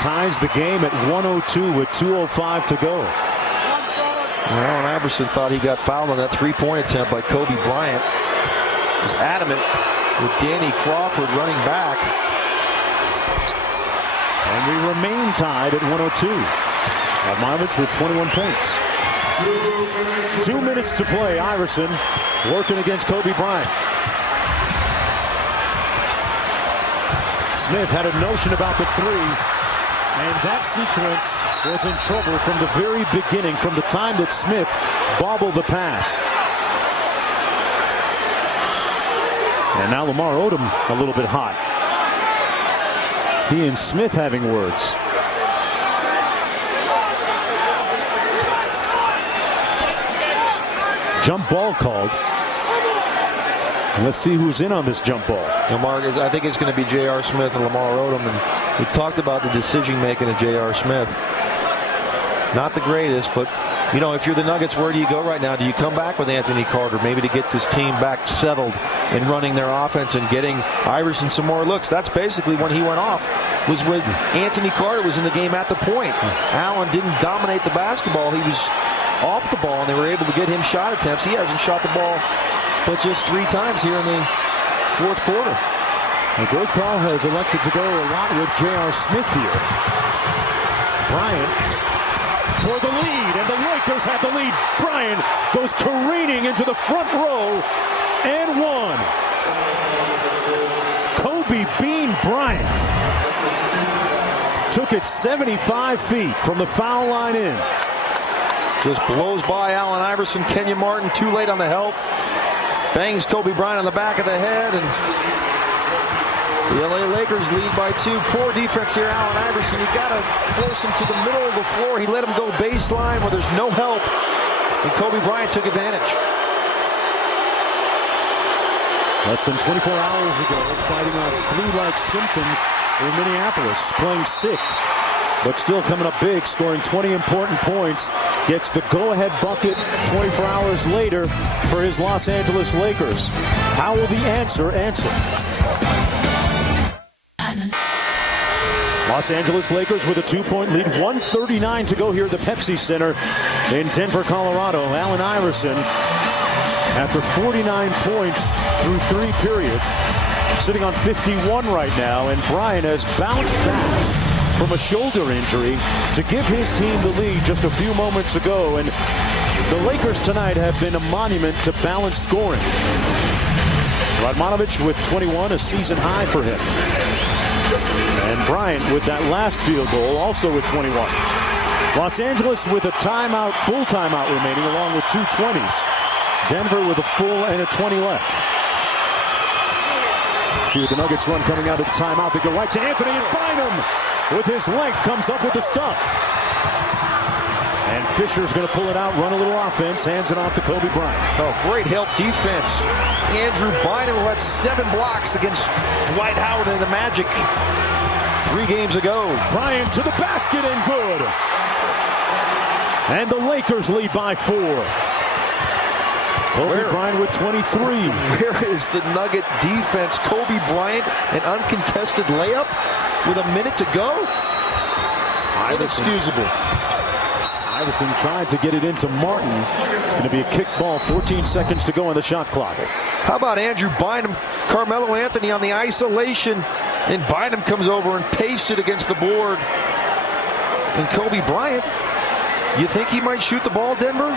Ties the game at 102 with 2:05 to go. Allen Iverson thought he got fouled on that three-point attempt by Kobe Bryant. He was adamant with Danny Crawford running back. And we remain tied at 102. Radmanovic with 21 points. 2 minutes to play. Iverson working against Kobe Bryant. Smith had a notion about the three, and that sequence was in trouble from the very beginning, from the time that Smith bobbled the pass. And now Lamar Odom a little bit hot. He and Smith having words. Jump ball called. Let's see who's in on this jump ball. Mark, I think it's going to be J.R. Smith and Lamar Odom. And we talked about the decision making of J.R. Smith. Not the greatest, but if you're the Nuggets, where do you go right now? Do you come back with Anthony Carter, maybe to get this team back settled in running their offense and getting Iverson some more looks? That's basically when he went off, was when Anthony Carter was in the game at the point. Allen didn't dominate the basketball. He was off the ball, and they were able to get him shot attempts. He hasn't shot the ball but just 3 times here in the fourth quarter. And George Karl has elected to go a lot with J.R. Smith here. Bryant for the lead, and the Lakers have the lead. Bryant goes careening into the front row and one. Kobe Bean Bryant took it 75 feet from the foul line in. Just blows by Allen Iverson. Kenyon Martin too late on the help. Bangs Kobe Bryant on the back of the head, and the LA Lakers lead by 2. Poor defense here, Allen Iverson. You got to force him to the middle of the floor. He let him go baseline where there's no help, and Kobe Bryant took advantage. Less than 24 hours ago, fighting off flu-like symptoms in Minneapolis, playing sick, but still coming up big, scoring 20 important points. Gets the go-ahead bucket 24 hours later for his Los Angeles Lakers. How will the answer? Los Angeles Lakers with a 2-point lead. 1:39 to go here at the Pepsi Center in Denver, Colorado. Allen Iverson, after 49 points through 3 periods, sitting on 51 right now, and Bryant has bounced back from a shoulder injury to give his team the lead just a few moments ago. And the Lakers tonight have been a monument to balanced scoring. Radmanovic with 21, a season high for him. And Bryant with that last field goal, also with 21. Los Angeles with a timeout, full timeout remaining, along with 2 20s. Denver with a full and a 20 left. See what the Nuggets run coming out of the timeout. They go right to Anthony, and Bynum with his length comes up with the stuff. And Fisher's going to pull it out, run a little offense, hands it off to Kobe Bryant. Oh, great help defense. Andrew Bynum, who had 7 blocks against Dwight Howard and the Magic. 3 games ago. Bryant to the basket and good. And the Lakers lead by 4. Kobe Bryant with 23. Where is the Nugget defense? Kobe Bryant, an uncontested layup with a minute to go? Inexcusable. Iverson tried to get it into Martin. Going to be a kick ball, 14 seconds to go on the shot clock. How about Andrew Bynum, Carmelo Anthony on the isolation, and Bynum comes over and pastes it against the board. And Kobe Bryant, you think he might shoot the ball, Denver?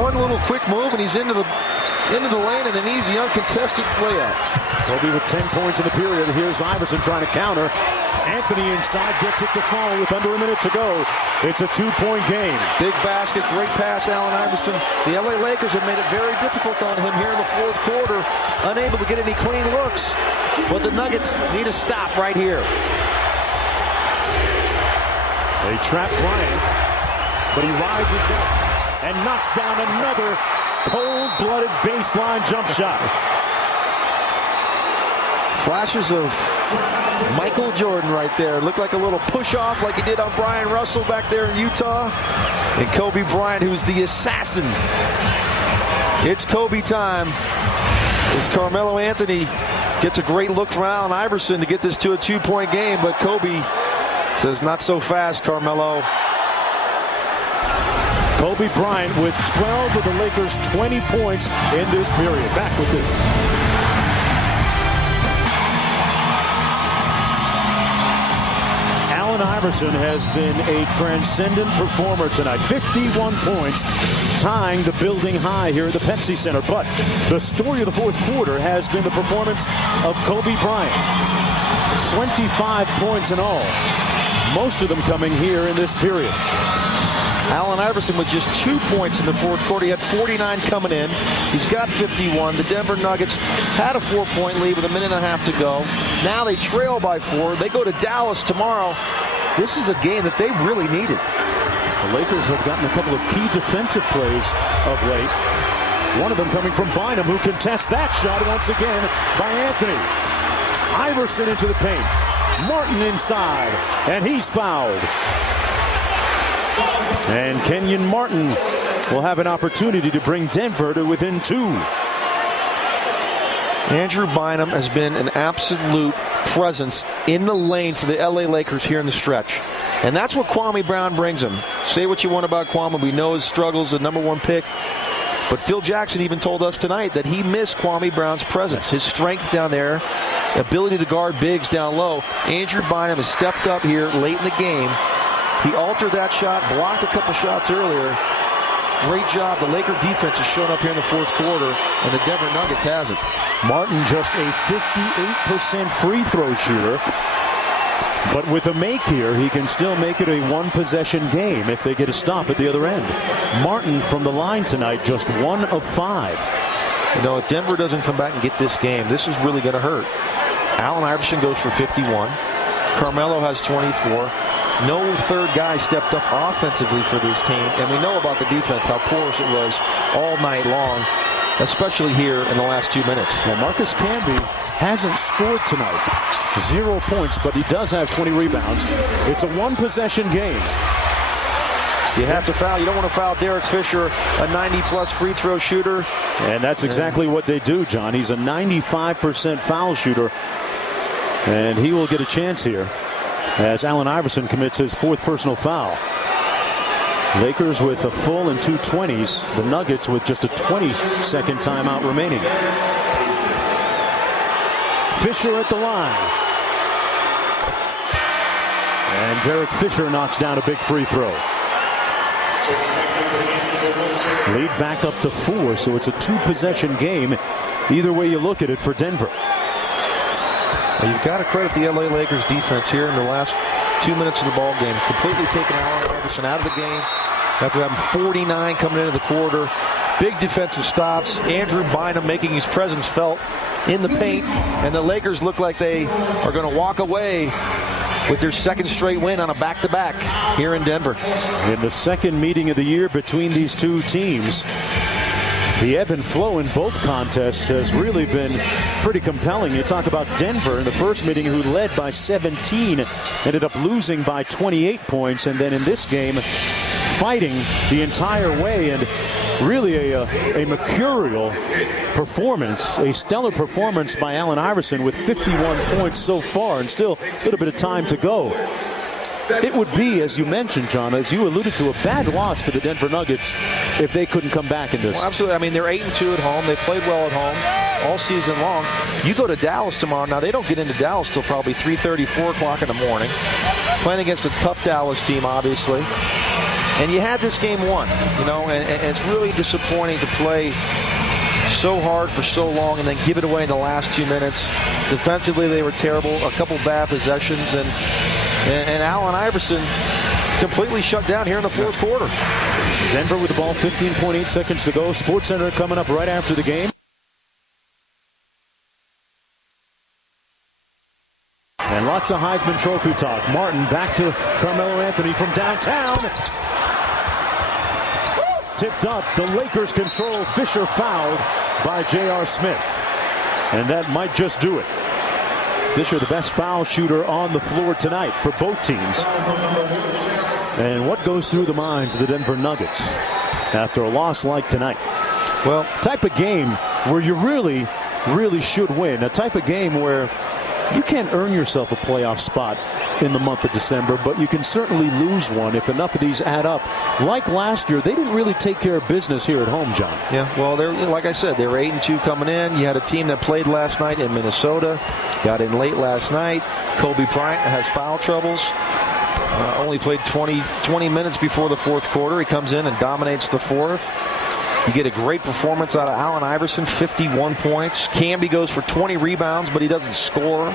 One little quick move and he's into the lane and an easy uncontested layup. Kobe with 10 points in the period. Here's Iverson trying to counter. Anthony inside gets it to fall with under a minute to go. It's a 2-point game. Big basket, great pass, Allen Iverson. The LA Lakers have made it very difficult on him here in the fourth quarter. Unable to get any clean looks. But the Nuggets need a stop right here. They trap Bryant, but he rises up and knocks down another cold-blooded baseline jump shot. Flashes of Michael Jordan right there. Looked like a little push-off like he did on Brian Russell back there in Utah. And Kobe Bryant, who's the assassin. It's Kobe time. As Carmelo Anthony gets a great look from Allen Iverson to get this to a 2-point game. But Kobe says, not so fast, Carmelo. Kobe Bryant with 12 of the Lakers' 20 points in this period. Back with this. Allen Iverson has been a transcendent performer tonight. 51 points, tying the building high here at the Pepsi Center. But the story of the fourth quarter has been the performance of Kobe Bryant. 25 points in all, most of them coming here in this period. Allen Iverson with just 2 points in the fourth quarter. He had 49 coming in. He's got 51. The Denver Nuggets had a 4-point lead with a minute and a half to go. Now they trail by 4. They go to Dallas tomorrow. This is a game that they really needed. The Lakers have gotten a couple of key defensive plays of late. One of them coming from Bynum, who contests that shot once again by Anthony. Iverson into the paint. Martin inside, and he's fouled. And Kenyon Martin will have an opportunity to bring Denver to within 2. Andrew Bynum has been an absolute presence in the lane for the LA Lakers here in the stretch. And that's what Kwame Brown brings him. Say what you want about Kwame. We know his struggles, the #1 pick. But Phil Jackson even told us tonight that he missed Kwame Brown's presence, his strength down there, ability to guard bigs down low. Andrew Bynum has stepped up here late in the game. He altered that shot, blocked a couple shots earlier. Great job. The Laker defense has shown up here in the fourth quarter, and the Denver Nuggets has it. Martin just a 58% free throw shooter. But with a make here, he can still make it a one-possession game if they get a stop at the other end. Martin from the line tonight, just 1 of 5. You know, if Denver doesn't come back and get this game, this is really going to hurt. Allen Iverson goes for 51. Carmelo has 24. No third guy stepped up offensively for this team, and we know about the defense, how porous it was all night long, especially here in the last 2 minutes. Well, Marcus Camby hasn't scored tonight. 0 points, but he does have 20 rebounds. It's a one-possession game. You have to foul. You don't want to foul Derek Fisher, a 90-plus free throw shooter. And that's exactly what they do, John. He's a 95% foul shooter, and he will get a chance here as Allen Iverson commits his 4th personal foul. Lakers with a full and 2 20s. The Nuggets with just a 20-second timeout remaining. Fisher at the line. And Derek Fisher knocks down a big free throw. Lead back up to 4, so it's a 2-possession game. Either way you look at it for Denver. You've got to credit the LA Lakers defense here in the last 2 minutes of the ball game. Completely taken Allen Iverson out of the game after having 49 coming into the quarter. Big defensive stops. Andrew Bynum making his presence felt in the paint. And the Lakers look like they are going to walk away with their 2nd straight win on a back-to-back here in Denver. In the 2nd meeting of the year between these two teams, The ebb and flow in both contests has really been pretty compelling. You talk about Denver in the first meeting, who led by 17, ended up losing by 28 points, and then in this game, fighting the entire way, and really a mercurial performance, a stellar performance by Allen Iverson with 51 points so far, and still a little bit of time to go. It would be, as you mentioned, John, as you alluded to, a bad loss for the Denver Nuggets if they couldn't come back in this. Well, absolutely. I mean, they're 8-2 at home. They played well at home all season long. You go to Dallas tomorrow. Now, they don't get into Dallas till probably 3:30, 4 o'clock in the morning. Playing against a tough Dallas team, obviously. And you had this game won, you know, and it's really disappointing to play so hard for so long and then give it away in the last 2 minutes. Defensively, they were terrible. A couple bad possessions, and Allen Iverson completely shut down here in the fourth quarter. Denver with the ball, 15.8 seconds to go. SportsCenter coming up right after the game. And lots of Heisman Trophy talk. Martin back to Carmelo Anthony from downtown. Tipped up. The Lakers control. Fisher fouled by J.R. Smith. And that might just do it. Fisher, the best foul shooter on the floor tonight for both teams. And what goes through the minds of the Denver Nuggets after a loss like tonight? Well, type of game where you really should win. A type of game where you can't earn yourself a playoff spot in the month of December, but you can certainly lose one if enough of these add up. Like last year, they didn't really take care of business here at home, John. Yeah, well, they're, like I said, they were 8-2 coming in. You had a team that played last night in Minnesota, got in late last night. Kobe Bryant has foul troubles. Only played 20 minutes before the fourth quarter. He comes in and dominates the fourth. You get a great performance out of Allen Iverson, 51 points. Camby goes for 20 rebounds, but he doesn't score.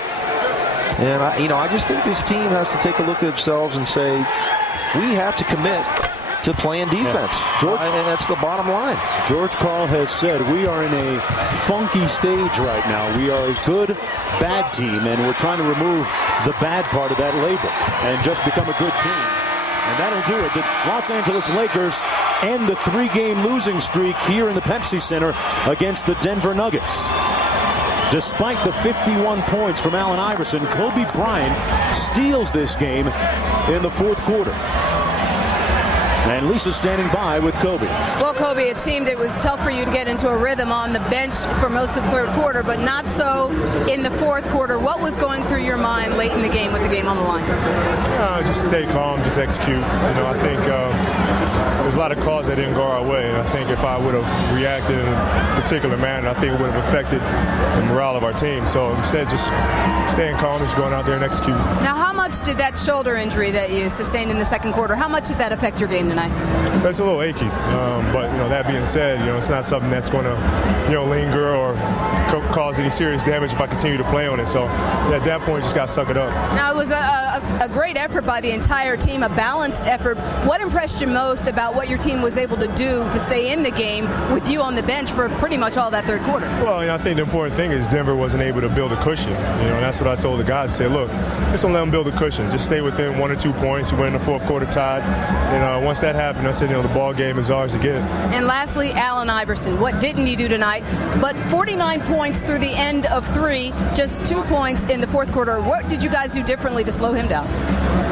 And I just think this team has to take a look at themselves and say, we have to commit to playing defense. Yeah. And that's the bottom line. George Karl has said we are in a funky stage right now. We are a good, bad team, and we're trying to remove the bad part of that label and just become a good team. And that'll do it. The Los Angeles Lakers end the 3-game losing streak here in the Pepsi Center against the Denver Nuggets. Despite the 51 points from Allen Iverson, Kobe Bryant steals this game in the fourth quarter. And Lisa's standing by with Kobe. Well, Kobe, it seemed it was tough for you to get into a rhythm on the bench for most of the third quarter, but not so in the fourth quarter. What was going through your mind late in the game with the game on the line? Just stay calm, just execute. I think there's a lot of calls that didn't go our way. And I think if I would have reacted in a particular manner, I think it would have affected the morale of our team. So instead, just staying calm, just going out there and execute. Now, how much did that shoulder injury that you sustained in the second quarter, how much did that affect your game tonight? That's a little achy, but that being said, it's not something that's going to linger or cause any serious damage if I continue to play on it. So at that point, just got to suck it up. Now, it was a great effort by the entire team, a balanced effort. What impressed you most about what your team was able to do to stay in the game with you on the bench for pretty much all that third quarter? Well, I think the important thing is Denver wasn't able to build a cushion. And that's what I told the guys. I said, look, just don't let them build a cushion. Just stay within 1 or 2 points. We went in the fourth quarter tied. And once that happened, I said, the ball game is ours to get. And lastly, Allen Iverson. What didn't you do tonight? But 49 points through the end of 3, just 2 points in the fourth quarter. What did you guys do differently to slow him down?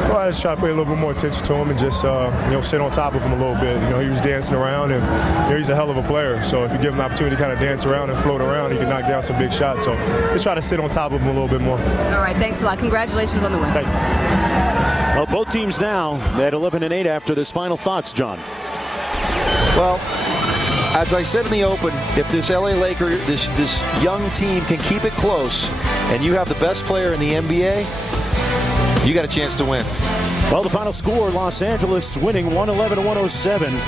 Well, I just try to pay a little bit more attention to him and just, sit on top of him a little bit. He was dancing around, and he's a hell of a player. So if you give him an opportunity to kind of dance around and float around, he can knock down some big shots. So just try to sit on top of him a little bit more. All right, thanks a lot. Congratulations on the win. Thank you. Well, both teams now at 11-8 after this. Final thoughts, John? Well, as I said in the open, if this LA Laker, this young team can keep it close, and you have the best player in the NBA, you got a chance to win. Well, the final score, Los Angeles winning 111-107.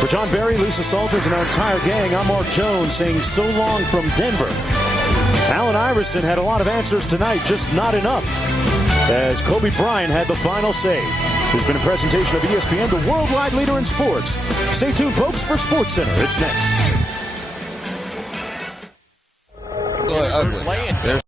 For John Barry, Lisa Salters, and our entire gang, I'm Mark Jones saying so long from Denver. Allen Iverson had a lot of answers tonight, just not enough, as Kobe Bryant had the final say. This has been a presentation of ESPN, the worldwide leader in sports. Stay tuned, folks, for SportsCenter. It's next. Ugly.